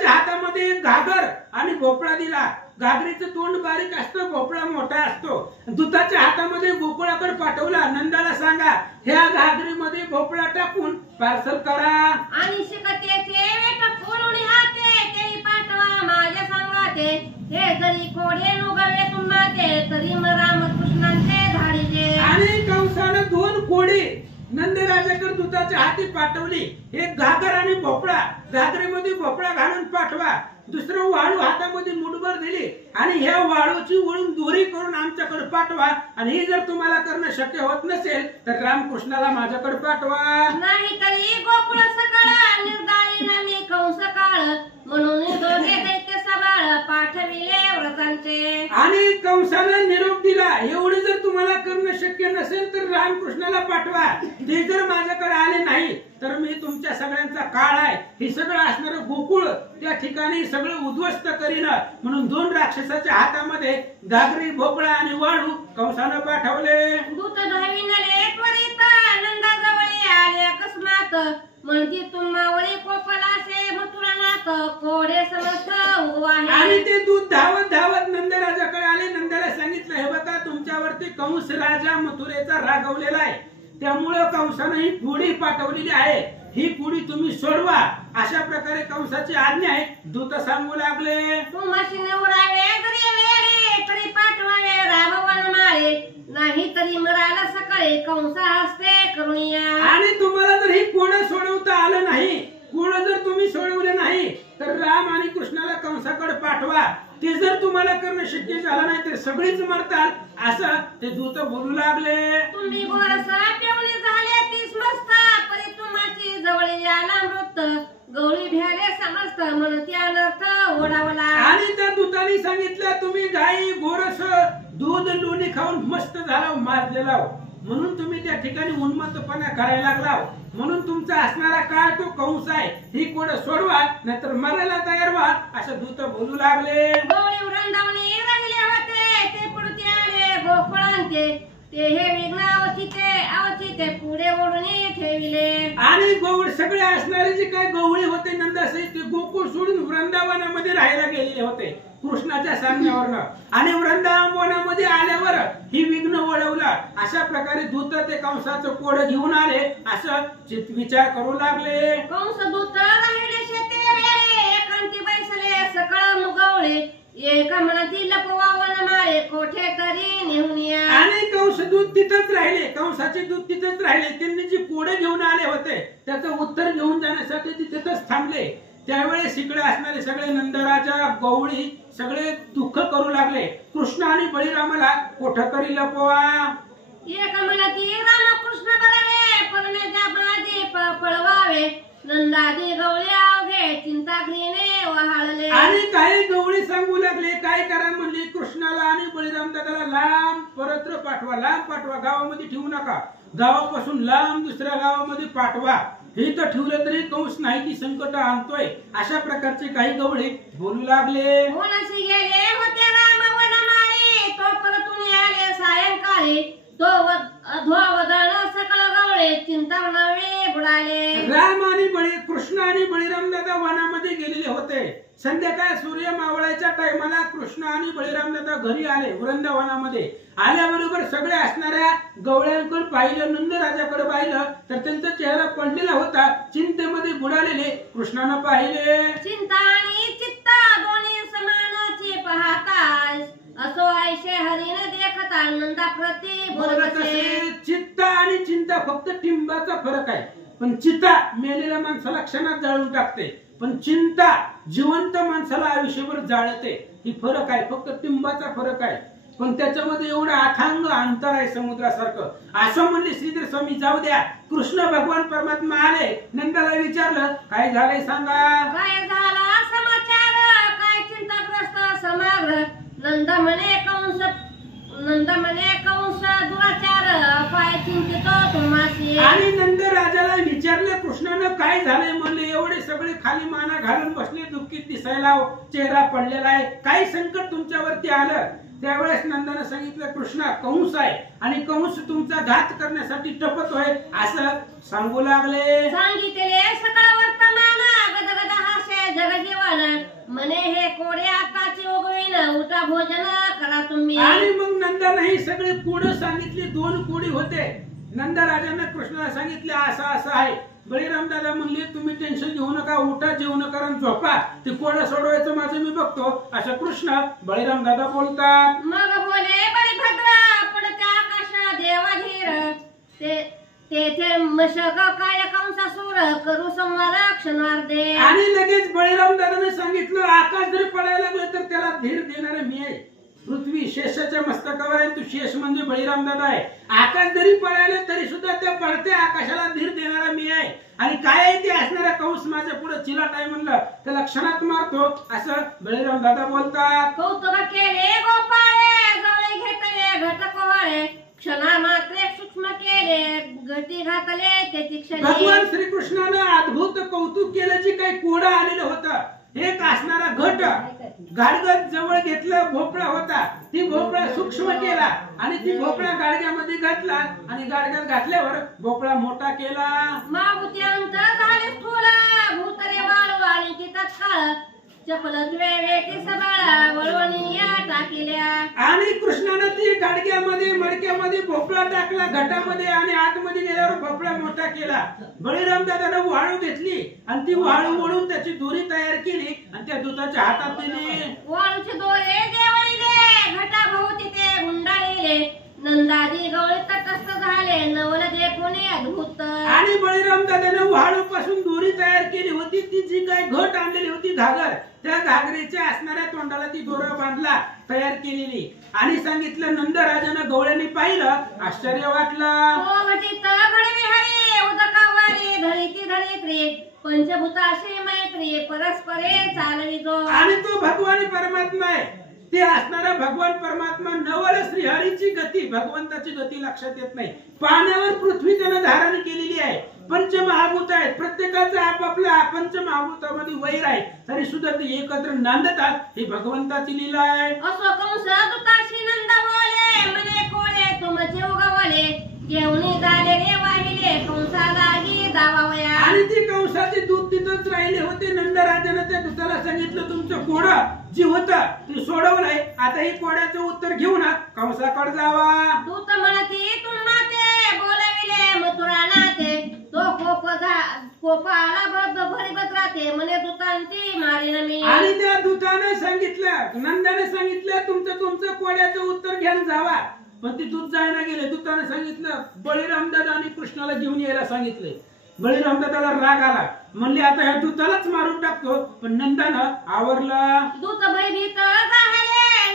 दूताच्या हातामध्ये घागर आणि भोपळा दिला. घागरीचं तोंड बारीक असतं, भोपळा मोठा असतो. दूताच्या हातामध्ये गोकुळाकडे पाठवला. नंदाला सांगा ह्या घागरीमध्ये भोपळा टाकून पार्सल करा. आणि शिकतेचे वेट फोडून हाते तेही पाठवा माझ्या सांगाते. हे जरी खोडे नुगवे तुम्हाते तरी रामकृष्णांचे धाडीजे. आणि कंसानं 2 कोडी नंदराजाकडे दूताच्या हाती पाठवली. एक घागर आणि भोपळा. घागरीमध्ये भोपळा घालून पाठवा. दुसरं वाळू हातामध्ये मुठभर दिली आणि ह्या वाळूची वळून दोरी करून आमच्याकडे पाठवा. आणि हे जर तुम्हाला करणं शक्य होत नसेल तर रामकृष्णाला माझ्याकडे पाठवा. नाही तरी गोकुळ सकाळ निर्दाळीला मी कंस काळ म्हणून दोघे दैत्य सबाळ पाठविले व्रतांचे. आणि कंसानं निरोप दिला एवढे जर तुम्हाला करणं शक्य नसेल तर रामकृष्णाला पाठवा. ते जर माझ्याकडे आले नाही तर मी तुमच्या सगळ्यांचा काळ आहे हे सगळं असणारं गोकुळ त्या ठिकाणी सगळं उद्ध्वस्त करीन. म्हणून 2 राक्षसाच्या हातामध्ये घागरी, भोपळा आणि वाळू कंसानं पाठवले. दूत धाविनले त्वरित नंदाजवळी आले अकस्मात. म्हणती तुम्हावरी कोपलासे मथुरानाथ कोडे समर्थ आहे. आणि ते दूत धावत धावत नंदराजाकडे आले. नंदाला सांगितलं हे बघा तुमच्यावरती कंस राजा मथुरेचा रागवलेला आहे. त्यामुळे कंसानं ही कुडी पाठवलेली आहे. ही कुडी तुम्ही सोडवा अशा प्रकारे कंसाची आज्ञा आहे. दूत सांगू लागले तुम्हाशी निवडावे जरी वेळे तरी पाठवावे रामवन माळे. नाही तरी मराला सकाळी कंसा हस्ते करूया. आणि तुम्हाला जर ही कोण सोडवता आलं नाही, कोण जर तुम्ही सोडवले नाही तर राम आणि कृष्णाला कंसाकडे पाठवा. ते जर तुम्हाला करणं शक्य झालं नाही तर सगळीच मरतात असं ते दूत बोलू लागले. तुम्ही गोरसा पेवले झाले तीस मस्त परी तुम्हाची जवळ आला मृत. गवळी भ्याले समस्त म्हणती अनर्थ ओढावला. आणि त्या दूतांनी सांगितलं तुम्ही गाई गोरस दूध लोणी खाऊन मस्त झाला माजलेला म्हणून तुम्ही त्या ठिकाणी उन्मत्तपणा करायला लागला. म्हणून तुमचा असणारा काळ तो कंस आहे. ही कोड सोडवा नाहीतर मरायला तयार व्हा असं दूत बोलू लागले. गवळी वृंदावनी राहिले होते ते पुढते आले गोकुळांचे. ते हे विघ्न अवचिते पुढे ओढून ठेविले. आणि गोवळ सगळे असणारे जे काही गवळी होते नंदासहित ते गोकुळ सोडून वृंदावनामध्ये राहायला गेलेले होते कृष्णाच्या सांगण्यावरनं. आणि वृंदावनामध्ये आल्यावर ही विघ्न वळवलं. अशा प्रकारे दूत ते कंसाचं कोड घेऊन आले असं विचार करू लागले. कंस दूत राहिले शेते वेळे एकांती बैसले सकळ मुगवळे. एका मनातील लपवावन माळे कोठे तरी नेऊन या. आणि कंस दूत तिथंच राहिले. कंसाचे दूत तिथंच राहिले. त्यांनी जी कोडे घेऊन आले होते त्याचं उत्तर घेऊन जाण्यासाठी ते तिथंच थांबले. त्यावेळेस इकडे असणारे सगळे नंदराजा गवळी सगळे दुःख करू लागले. कृष्ण आणि बळीरामाला कोठं तरी लपवा. एका मनातील रामकृष्ण बळावे परमेच्या माझे पळवावे. नंदादी गवळी अवघे चिंताग्रीने वहाळले. आणि काही गवळी सांगू लागले काय करा म्हणले कृष्णाला आणि बळीराम दादाला लांब परत्र पाठवा. लांब पाठवा, गावामध्ये ठेवू नका. गावापासून लांब दुसऱ्या गावामध्ये पाठवा. हे तर ठेवलं तरी कंस नाही की संकट आणतोय अशा प्रकारचे काही गवळी बोलू लागले. वनसी गेले होते राम वनमाळी तो परतून आले सायंकाळी. तो अध्ववदन सकळ गवळे चिंतावनावे बुडाले. राम आणि कृष्ण आणि बळीराम दादा वनामध्ये गेलेले होते. संध्याकाळ सूर्य मावळायच्या टायमाला कृष्ण आणि बळीराम दादा घरी आले. वृंदावनामध्ये आल्याबरोबर सगळ्या असणाऱ्या गवळ्यांकडे पाहिलं, नंदराजाकडे पाहिलं तर त्यांचा चेहरा पडलेला होता. चिंतेमध्ये बुडालेले कृष्णानं पाहिले. चिंता आणि चित्ता दोन्ही समानाची पाहता असो ऐशे हरिण देखता नंदा प्रति बोलते. चित्ता आणि चिंता फक्त टिंबाचा फरक आहे. पण चित्ता मेलेल्या माणसाला क्षणात जाळून टाकते, पण चिंता जिवंत माणसाला आयुष्यभर जाळते. ही फरक आहे, फक्त टिंबाचा फरक आहे. पण त्याच्यामध्ये एवढं अथांग अंतर आहे समुद्रासारखं. असं म्हणले श्रीधर स्वामी. जाऊ द्या. कृष्ण भगवान परमात्मा आले. नंदाला विचारलं काय झालंय सांगा. काय झाला समाचार काय चिंताग्रस्त समाग्र. नंद म्हणे कंस दुराचार पाय चिंतित तुम्हासी. आणि नंद राजाला विचारलं कृष्णानं काय झालंय म्हणले. एवढे सगळे खाली माना घालून बसले, दुःखीत दिसायला चेहरा पडलेला आहे. काय संकट तुमच्यावरती आलं. त्यावेळेस नंदानं सांगितलं कृष्णा कंस आहे आणि कंस तुमचा घात करण्यासाठी टपतोय असं सांगू लागले. सांगितले सकळ वर्तमान गदगद हासे जगजीवन. एवढं नाही, सगळे कोड सांगितले. 2 कोडी होते. नंदराजांना कृष्णाला सांगितले असं असं आहे. बळीराम दादा म्हणले तुम्ही टेन्शन घेऊ नका, उठा, जेवण करा, झोपा, ते कोड सोडवायचं माझं मी बघतो. असं कृष्ण बळीराम दादा बोलतात. मग बोले बळीभद्र पडत्या आकाशा देवाधीर तेथे मशक काय कंसासूर करू संवार क्षणवार दे. आणि लगेच बळीराम दादाने सांगितलं आकाश जरी पडायला लागलं तर त्याला धीर देणारे मी आहे. पृथ्वी शेषाच्या मस्तकावर आहे, तू शेष म्हणजे बळीराम दादा आहे. आकाश जरी पडायला तरी सुद्धा त्या पडत्या आकाशाला धीर देणारा मी आहे. आणि काय आहे ते असणारा कंस माझ्या पुढे चिलाट आहे म्हणलं त्याला क्षणात मारतो, असं बळीराम दादा बोलतात. कौतुक केले गोपाळे जवळ घेतले घटकोळे क्षणा मात्रे सूक्ष्म केले गती घातले त्याची क्षणी. भगवान श्रीकृष्णानं अद्भुत कौतुक केलं. जे काही कोडं आलेलं होतं एक असणारा घट गाडगत जवळ घेतलं, भोपळा होता, ती भोपळा सूक्ष्म केला आणि ती भोपळा गाडग्यामध्ये घातला आणि गाडग्यात घातल्यावर भोपळा मोठा केला. माऊत्यांत झाले स्थूल भूतरे वाळू आणि ती तत्काळ चपल वेळेटी सबाळा वळवणीया टाकिल्या. आणि कृष्णाने ती गाडग्यामध्ये मडक्यामध्ये भोपळा टाकला घटामध्ये आणि आतमध्ये गेल्यावर भोपळा मोठा केला. बळीराम दादाने वाळू घेतली आणि ती वाळू वळून त्याची दोरी तयार केली आणि त्या दूताच्या हातात दिली. वाळूचे दोरे जेवळीले घटाभोवती ते गुंडाळीले नंदादी गवळी तटस्थ झाले नवल देखुनी अद्भुत. आणि बळीराम दादाने वाळू पासून दोरी तयार केली होती. ती जी काही घट आणलेली होती घागर, त्या घागरीच्या असणाऱ्या तोंडाला ती दोरा बांधला तयार केलेली. आणि सांगितलं नंदराजानं गवळ्याने पाहिलं, आश्चर्य वाटलं. उदकावारी धरिती धरित्री पंचभूताशी मैत्री परस्परे चालवी जो. आणि तो भगवान परमात्मा आहे. ते असणारा भगवान परमात्मा नवल श्रीहरीची गती, भगवंताची गती लक्षात येत नाही. पाण्यावर पृथ्वी त्यानं धारण केलेली आहे. पंचमहाभूत आहेत, प्रत्येकाचा आपापल्या पंचमहाभूतामध्ये वैर आहे, तरी सुद्धा ते एकत्र नांदतात. ही भगवंताची लीला आहे. असो कंस दुताशी नंद बोले मने कोळे तुमचे उगवले घेऊन झाले रे वाहिले कंसालाही दावावया. आणि ती कंसाचे दूध तिथंच राहिले होते. नंदराजानं त्या दूताला सांगितलं तुमचं कोडं जे होतं ते सोडवलंय, आता ही कोड्याचं उत्तर घेऊन कंसाकडे जावा. दूत म्हणती तुम्हा ते बोलविले मथुरा नाते तो कोपाला भरीभद्राते म्हणे दूतांची मारीन मी. आणि त्या दूताने सांगितलं, नंदाने सांगितलं तुमचं कोड्याचं उत्तर घ्यायला जावा. पण ती दूत जायला गेले. दूताने सांगितलं बळीराम दादा आणि कृष्णाला घेऊन यायला सांगितले. बळीराम दादाला राग आला, म्हणले आता ह्या दूतालाच मारून टाकतो. पण नंदानं आवरलं. दूत भयभीत झाले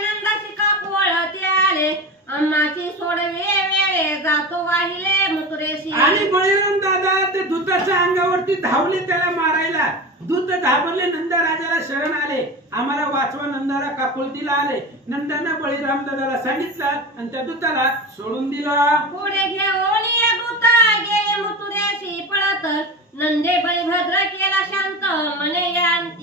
नंदाची कापवळ ते आले अम्माची सोडवे वेळे जातो वाहिले मथुरेशी. आणि बळीराम दादा ते दूताच्या अंगावरती धावले त्याला मारायला. दूत घाबरले, नंदराजाला शरण आले, आम्हाला वाचवा, नंदाला काकुळतीला आले. नंदानं बळीराम दादाला सांगितलं आणि त्या दूताला सोडून दिलं. पुढे घेऊन ये दूत गेले मथुरेशी पळत नंदे बळीभद्र केला शांत म्हणे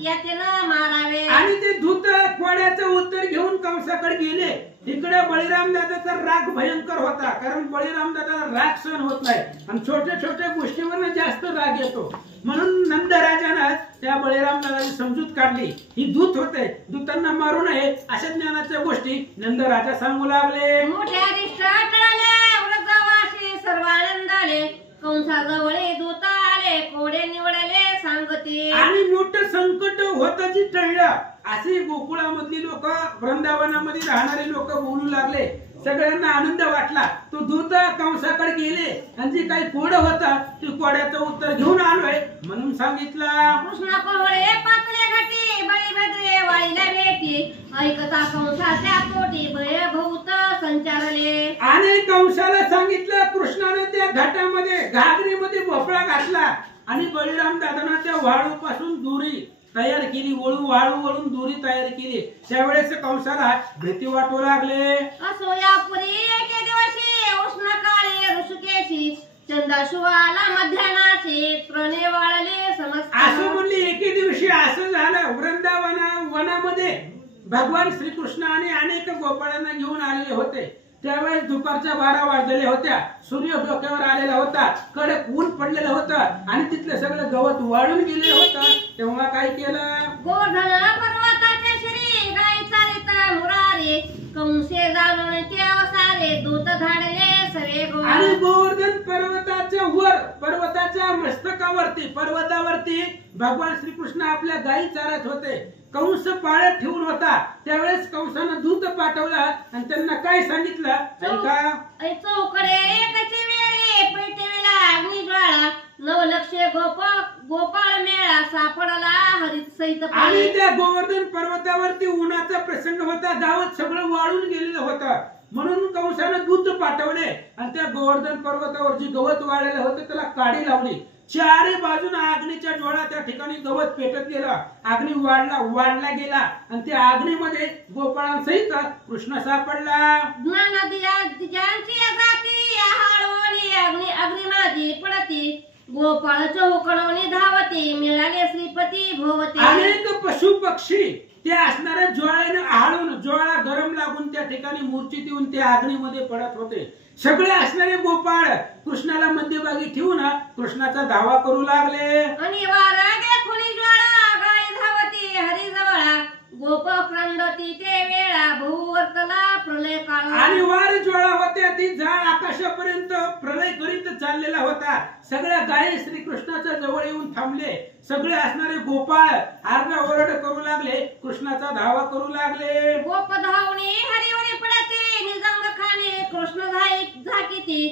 यातेनं मारावे. आणि ते दूत कोड्याचं उत्तर घेऊन कंसाकडे गेले. इकडे बळीराम दादाचा राग भयंकर होता, कारण बळीराम दादाला राग सहन होत नाही आणि छोट्या छोट्या गोष्टीवर जास्त राग येतो. म्हणून नंदराजानं त्या बळीराम दादाची समजूत काढली. ही दूत होते, दूतांना मारू नये अशा ज्ञानाच्या गोष्टी नंदराजा सांगू लागले. मोठ्या दिष्ट टळले व्रतवासी सर्व आनंदाले कंसाजवळे दूत आले कोडे निवडले सांगते. आणि मोठं संकट होतं जी टळलं. असे गोकुळामधली लोक, वृंदावनामध्ये राहणारे लोक बोलू लागले. सगळ्यांना आनंद वाटला. तो दूत कंसाकडे गेले आणि जे काही कोड होता ते कोड्याचं उत्तर घेऊन आलोय म्हणून सांगितलं. कृष्ण कोवळे पातळे घाटी बळीभद्रे वाईला भेटी ऐकता कंसाच्या पोटी भयभूत संचारले. आणि कंसाला सांगितलं, कृष्णाने त्या घाटामध्ये घागरीमध्ये भोपळा घातला आणि बळीराम दादांना त्या वाळू पासून दोरी तयार केली. वाळू वळून दोरी तयार केली. त्यावेळेस कंसाला भीती वाटू लागले. असो यापुरी एके दिवशी उष्ण काळी ऋषिकेशी चंदाशुवाला मध्यानाची त्रणे वाळले समस्त. असं म्हणले एके दिवशी असं झालं. वनामध्ये भगवान श्रीकृष्ण आणि अनेक गोपाळांना घेऊन आलेले होते. त्यावेळेस दुपारच्या 12 वाजलेल्या होत्या. सूर्य डोक्यावर आलेला होता, कडक ऊन पडलेलं होतं आणि तिथलं सगळं गवत वाळून गेलेलं होतं. तेव्हा काय केलं, गोधन पर्वताच्या श्री गाई चालित मुरारी सारे कंसे जाणून केव सारे दूत धाडले सवे आणि गोवर्धन पर्वताच्या पर्वतावरती भगवान श्रीकृष्ण आपल्या गायी चारत होते. कंस पाळत ठेवून होता. त्यावेळेस कंसानं दूत पाठवला आणि त्यांना काय सांगितलं ऐका. चौकडे एकाचे वेळे पेटविला अग्निज्वाळा नवलक्षे गोपाळ मेळा सापडला हरित सहित. आणि त्या गोवर्धन पर्वतावरती उन्हाचा प्रसंग होता. गावात सगळं वाळून गेलेलं होतं. म्हणून कंसानं दूत पाठवले आणि त्या गोवर्धन पर्वतावर जी गवत वाळलेलं होतं त्याला काडी लावली. चारी बाजून अग्नीच्या ज्वाळा त्या ठिकाणी गवत पेटत गेला. अग्नी वाढला गेला आणि त्या अग्नीमध्ये गोपाळांसहित कृष्ण सापडला. अग्नी माझी पडती गोपाळ चौकडवणी धावती मिळाले श्रीपती भोवती. अनेक पशु पक्षी ते असणाऱ्या ज्वाळ्याने आळून ज्वाळा गरम लागून त्या ठिकाणी मूर्छित येऊन त्या अग्नीमध्ये पडत होते. सगळे असणारे गोपाळ कृष्णाला मध्यभागी ठेवून कृष्णाचा धावा करू लागले. आणि वारा देखुनी ज्वाळा गाय धावती हरी जवळा गोप क्रंदती ते वेळा भूवर्तला प्रलय काळ. आणि वार ज्वाळा होत्या ती जाळ आकाशापर्यंत प्रलय करीत चाललेला होता. सगळ्या गायी श्रीकृष्णाच्या जवळ येऊन थांबले. सगळे असणारे गोपाळ आरडाओरड करू लागले. कृष्णाचा धावा करू लागले. गोप धावणी हरिवरी पडते निजंग खाणे कृष्ण झाकीती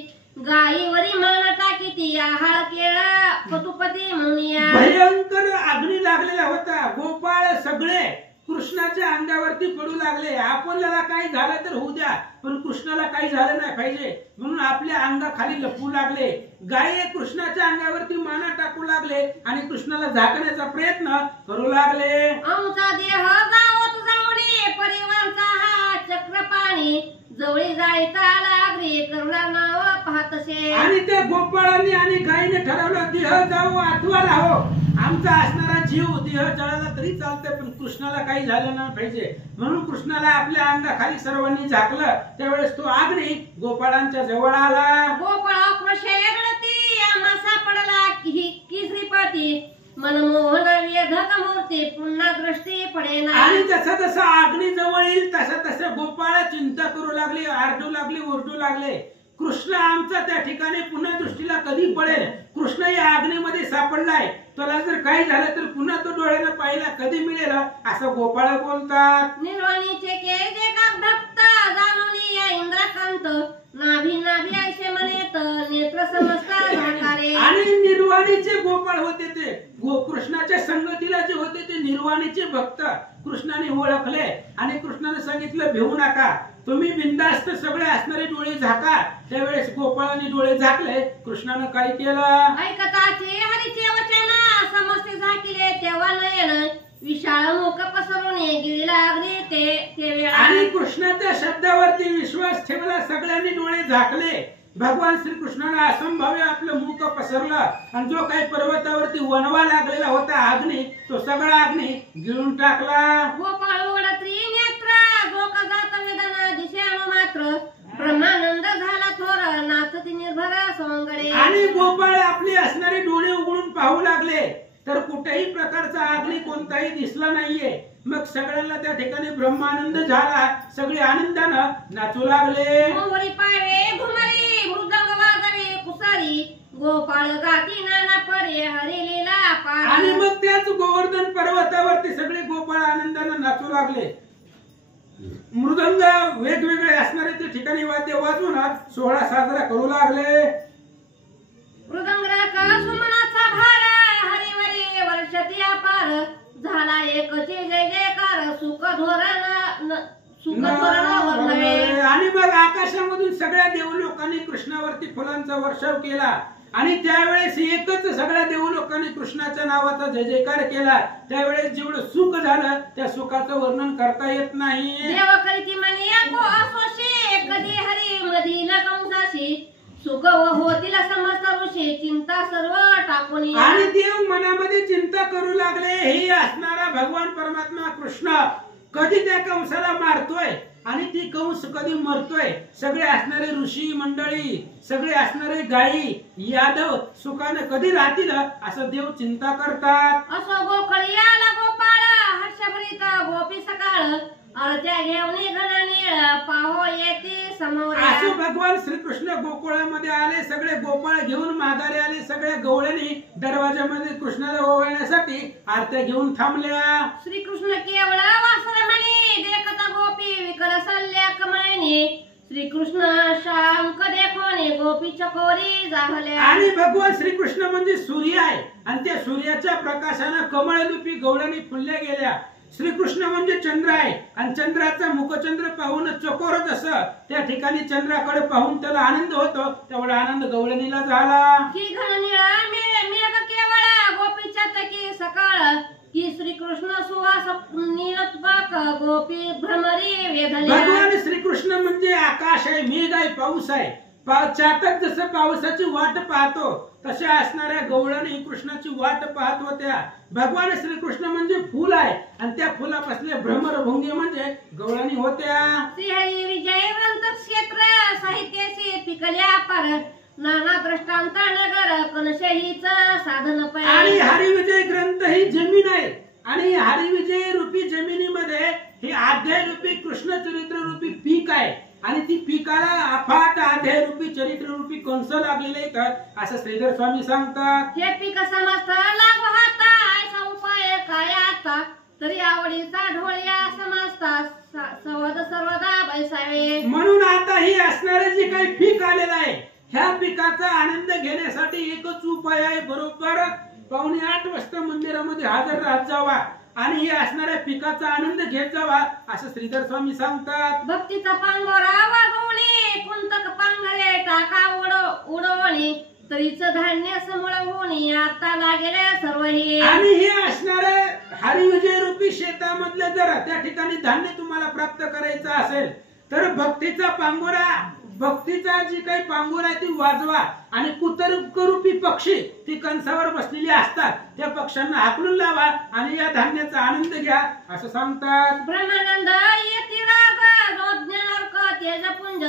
गायीवरी मान टाकीती आहाळ केळा पतुपती मुनिया. भयंकर अग्नी लागलेला होता. गोपाळ सगळे कृष्णाच्या अंगावरती पडू लागले. आपल्याला काही झालं तर होऊ द्या पण कृष्णाला काही झालं नाही पाहिजे म्हणून आपल्या अंगाखाली लपू लागले. गायी कृष्णाच्या अंगावरती माना टाकू लागले आणि कृष्णाला झाकण्याचा प्रयत्न करू लागले. आमचा देह जावत जावणी परिवारचा हा चक्रपाणी जवळी जायचा लागली करुणा नाव पाहतसे. आणि त्या गोपाळांनी आणि गायीने ठरवलं देह जाऊ अथवा राहो. आमचा असणारा जीव देह जळाला तरी चालतंय पण कृष्णाला काही झालं नाही पाहिजे म्हणून कृष्णाला आपल्या अंगाखाली सर्वांनी झाकलं. त्यावेळेस तो अग्नी गोपाळांच्या जवळ आला. गोपाळ कृष्णती आम्हा सापडला की श्रीपती मनमोहन वेधक मूर्ती पुन्हा दृष्टी पडेना. आणि जसा जसा अग्नी जवळ येईल तसा तसा गोपाळ चिंता करू लागले. आरडू लागले ओरडू लागले. कृष्ण आमचा त्या ठिकाणी पुन्हा दृष्टीला कधी पडेल. कृष्ण या अग्नीमध्ये सापडलाय. त्याला जर काही झालं तर पुन्हा तो डोळ्यानं पाहिला कधी मिळेल असं गोपाळ बोलतात. निर्वाणीचे केजे का भक्त जाणून या इंद्रकांत नाभी नाभी ऐसे म्हणेत नेत्र समजता झाकारे. आणि निर्वाणीचे गोपाळ होते ते कृष्णाच्या संगतीला जे होते ते निर्वाणीचे भक्त कृष्णाने ओळखले आणि कृष्णाने सांगितलं भिवू नका तुम्ही बिनधास्त सगळे असणारे डोळे झाका. त्यावेळेस गोपाळाने डोळे झाकले. कृष्णाने काय केलं ऐकताचे हरीचे वचन समस्ते झाकिले तेव्हा नयन विशाळ मुख पसरून गिरीला अग्नी ते आणि कृष्णाच्या शब्दावरती विश्वास ठेवला. सगळ्यांनी डोळे झाकले. भगवान श्रीकृष्णाने असंभाव्य आपलं मुख पसरलं आणि जो काही पर्वतावरती वनवा लागलेला होता अग्नी तो सगळा अग्नी गिळून टाकला. गोपाळ उघडत्री नेत्र जो जात वेदना दिशेनु मात्र ब्रह्मानंद झाला थोर नाचती निर्भर सोंगडे. आणि गोपाळ आपले असणारे डोळे उघडून पाहू लागले तर कुठेही प्रकारचा अग्नी कोणताही दिसला नाहीये. मग सगळ्यांना त्या ठिकाणी ब्रह्मानंद झाला. सगळे आनंदानं नाचू लागले. मोहरी पावे घुमरी मृदंग वाजवे कुसारी गोपाळ गाती नाना परे हरी लीला पार. आणि मग त्याच गोवर्धन पर्वतावरती सगळे गोपाळ आनंदानं नाचू लागले. मृदंग वेगवेगळे असणारे त्या ठिकाणी वाद्य वाजवून सोहळा साजरा करू लागले. मृदंग सुमनाचा भार हरिवरी वर्षती अपार झाला एकचे जय जयकार सुख धोरण आणि मग आकाशामधून सगळ्या देवलोकांनी कृष्णावरती फुलांचा वर्षाव केला आणि त्यावेळेस एकच सगळ्या देवलोकांनी कृष्णाच्या नावाचा जय जयकार केला. त्यावेळेस जेवढं सुख झालं त्या सुखाचं वर्णन करता येत नाही. देव करीती म्हणे असोशी कधी हरी मधील कंसाशी सुख व होतील समस्त ऋषी चिंता सर्व टाकून. आणि देव मनामध्ये चिंता करू लागले हे असणारा भगवान परमात्मा कृष्ण कधी त्या कंसाला मारतोय आणि ती कंस कधी मरतोय. सगळे असणारे ऋषी मंडळी सगळे असणारे गायी यादव सुखाने कधी राहतील असं देव चिंता करतात. असो गोकळी आला गोपाळ हर्षभरीत गोपी सकाळ अर्ध्या घेऊन घनाने पाहो येते समोर असो भगवान श्रीकृष्ण गोकुळामध्ये आले, सगळे गोपाळ घेऊन माघारी आले, सगळ्या गवळणी दरवाजामध्ये कृष्णाला ओवाळण्यासाठी आरत्या घेऊन थांबल्या. श्रीकृष्ण केवळ वासरमणी देखता गोपी विकल सल्ल्या कमळणी श्रीकृष्ण शांक देखोनी गोपी चकोरी जाहल्या. आणि भगवान श्रीकृष्ण म्हणजे सूर्य आहे आणि त्या सूर्याच्या प्रकाशानं कमळरूपी गवळणी फुलल्या गेल्या. श्रीकृष्ण म्हणजे चंद्र आहे आणि चंद्राचा मुखचंद्र पाहून चकोरत असं त्या ठिकाणी चंद्राकडे पाहून त्याला आनंद होतो, तेवढा आनंद गवळणीला झाला. की घन निळा मेघ केवळ गोपीच्या तकी सकाळ की श्रीकृष्ण सुवास निरत्मक गोपी भ्रमरी वेधल्या. भगवान श्रीकृष्ण म्हणजे आकाश आहे, मेघ आहे, पाऊस आहे. चातक जसं पावसाची वाट पाहतो तशा असणाऱ्या गवळणी कृष्णाची वाट पाहत होत्या. भगवान श्रीकृष्ण म्हणजे फुल आहे आणि त्या फुलापासले भ्रमरभुंगे म्हणजे गवळणी होत्या. श्रीहरी विजय ग्रंथ क्षेत्र साहित्याशी पिकल्या पर नाना दृष्टांत नगर कनशहीच साधन पै. आणि हरिविजय ग्रंथ ही जमीन आहे आणि हरिविजय रूपी जमिनीमध्ये हे अध्याय रूपी कृष्ण चरित्र रूपी पीक आहे आणि ती पिकाला अफाट अध्याय रूपी चरित्र रूपी कंस लागलेले तर असं श्रीधर स्वामी सांगतात. हे पीक समस्त लागू हाता ऐसा उपाय काय आता तरी आवडीचा ढोळ्या समजता सवद सर्वदा बैसावे. म्हणून आता ही असणारे जे काही पीक आलेलं आहे ह्या पिकाचा आनंद घेण्यासाठी एकच उपाय आहे, बरोबर 7:45 वाजता मंदिरामध्ये हजर राहत जावा आणि हे असणाऱ्या पिकाचा आनंद घेत जावा असं श्रीधर स्वामी सांगतात. भक्तीचा पांगोरा वागवणे कुंतक पांघरे टाका उडवणे तरीच धान्य समोर होणे आता लागेल सर्व हे. आणि हे असणारे हरिविजय रूपी शेतामधलं जर त्या ठिकाणी धान्य तुम्हाला प्राप्त करायचं असेल तर भक्तीचा पांगोरा, भक्तीचा जी काही पांगोरा ती वाजवा आणि कुतर्करूपी पक्षी ती कंसावर बसलेली असतात त्या पक्ष्यांना हाकलून लावा आणि या धान्याचा आनंद घ्या असं सांगतात. ब्रह्मानंद येती राग ज्ञानर्क तेजपुंज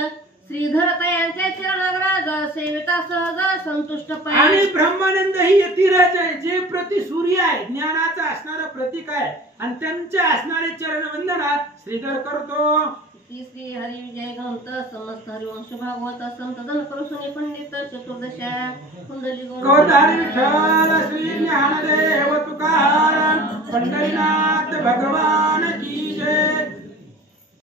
श्रीधर तयांचे चरणग्रज सेविता सहज संतुष्ट पै. आणि ब्रह्मानंद ही यतिराज आहे जे प्रति सूर्य आहे, ज्ञानाचा असणारा प्रतीक आहे आणि त्यांचे असणारे चरणवंदना श्रीधर करतो. श्री हरी विजय ग्रंथ समस्त हरिवंश भागवत संत धनकरुसुनी पंडित चतुर्दशा कुंडली गोदारी विठ्ठल श्री ज्ञानदेव तुकाराम पंढरीनाथ भगवान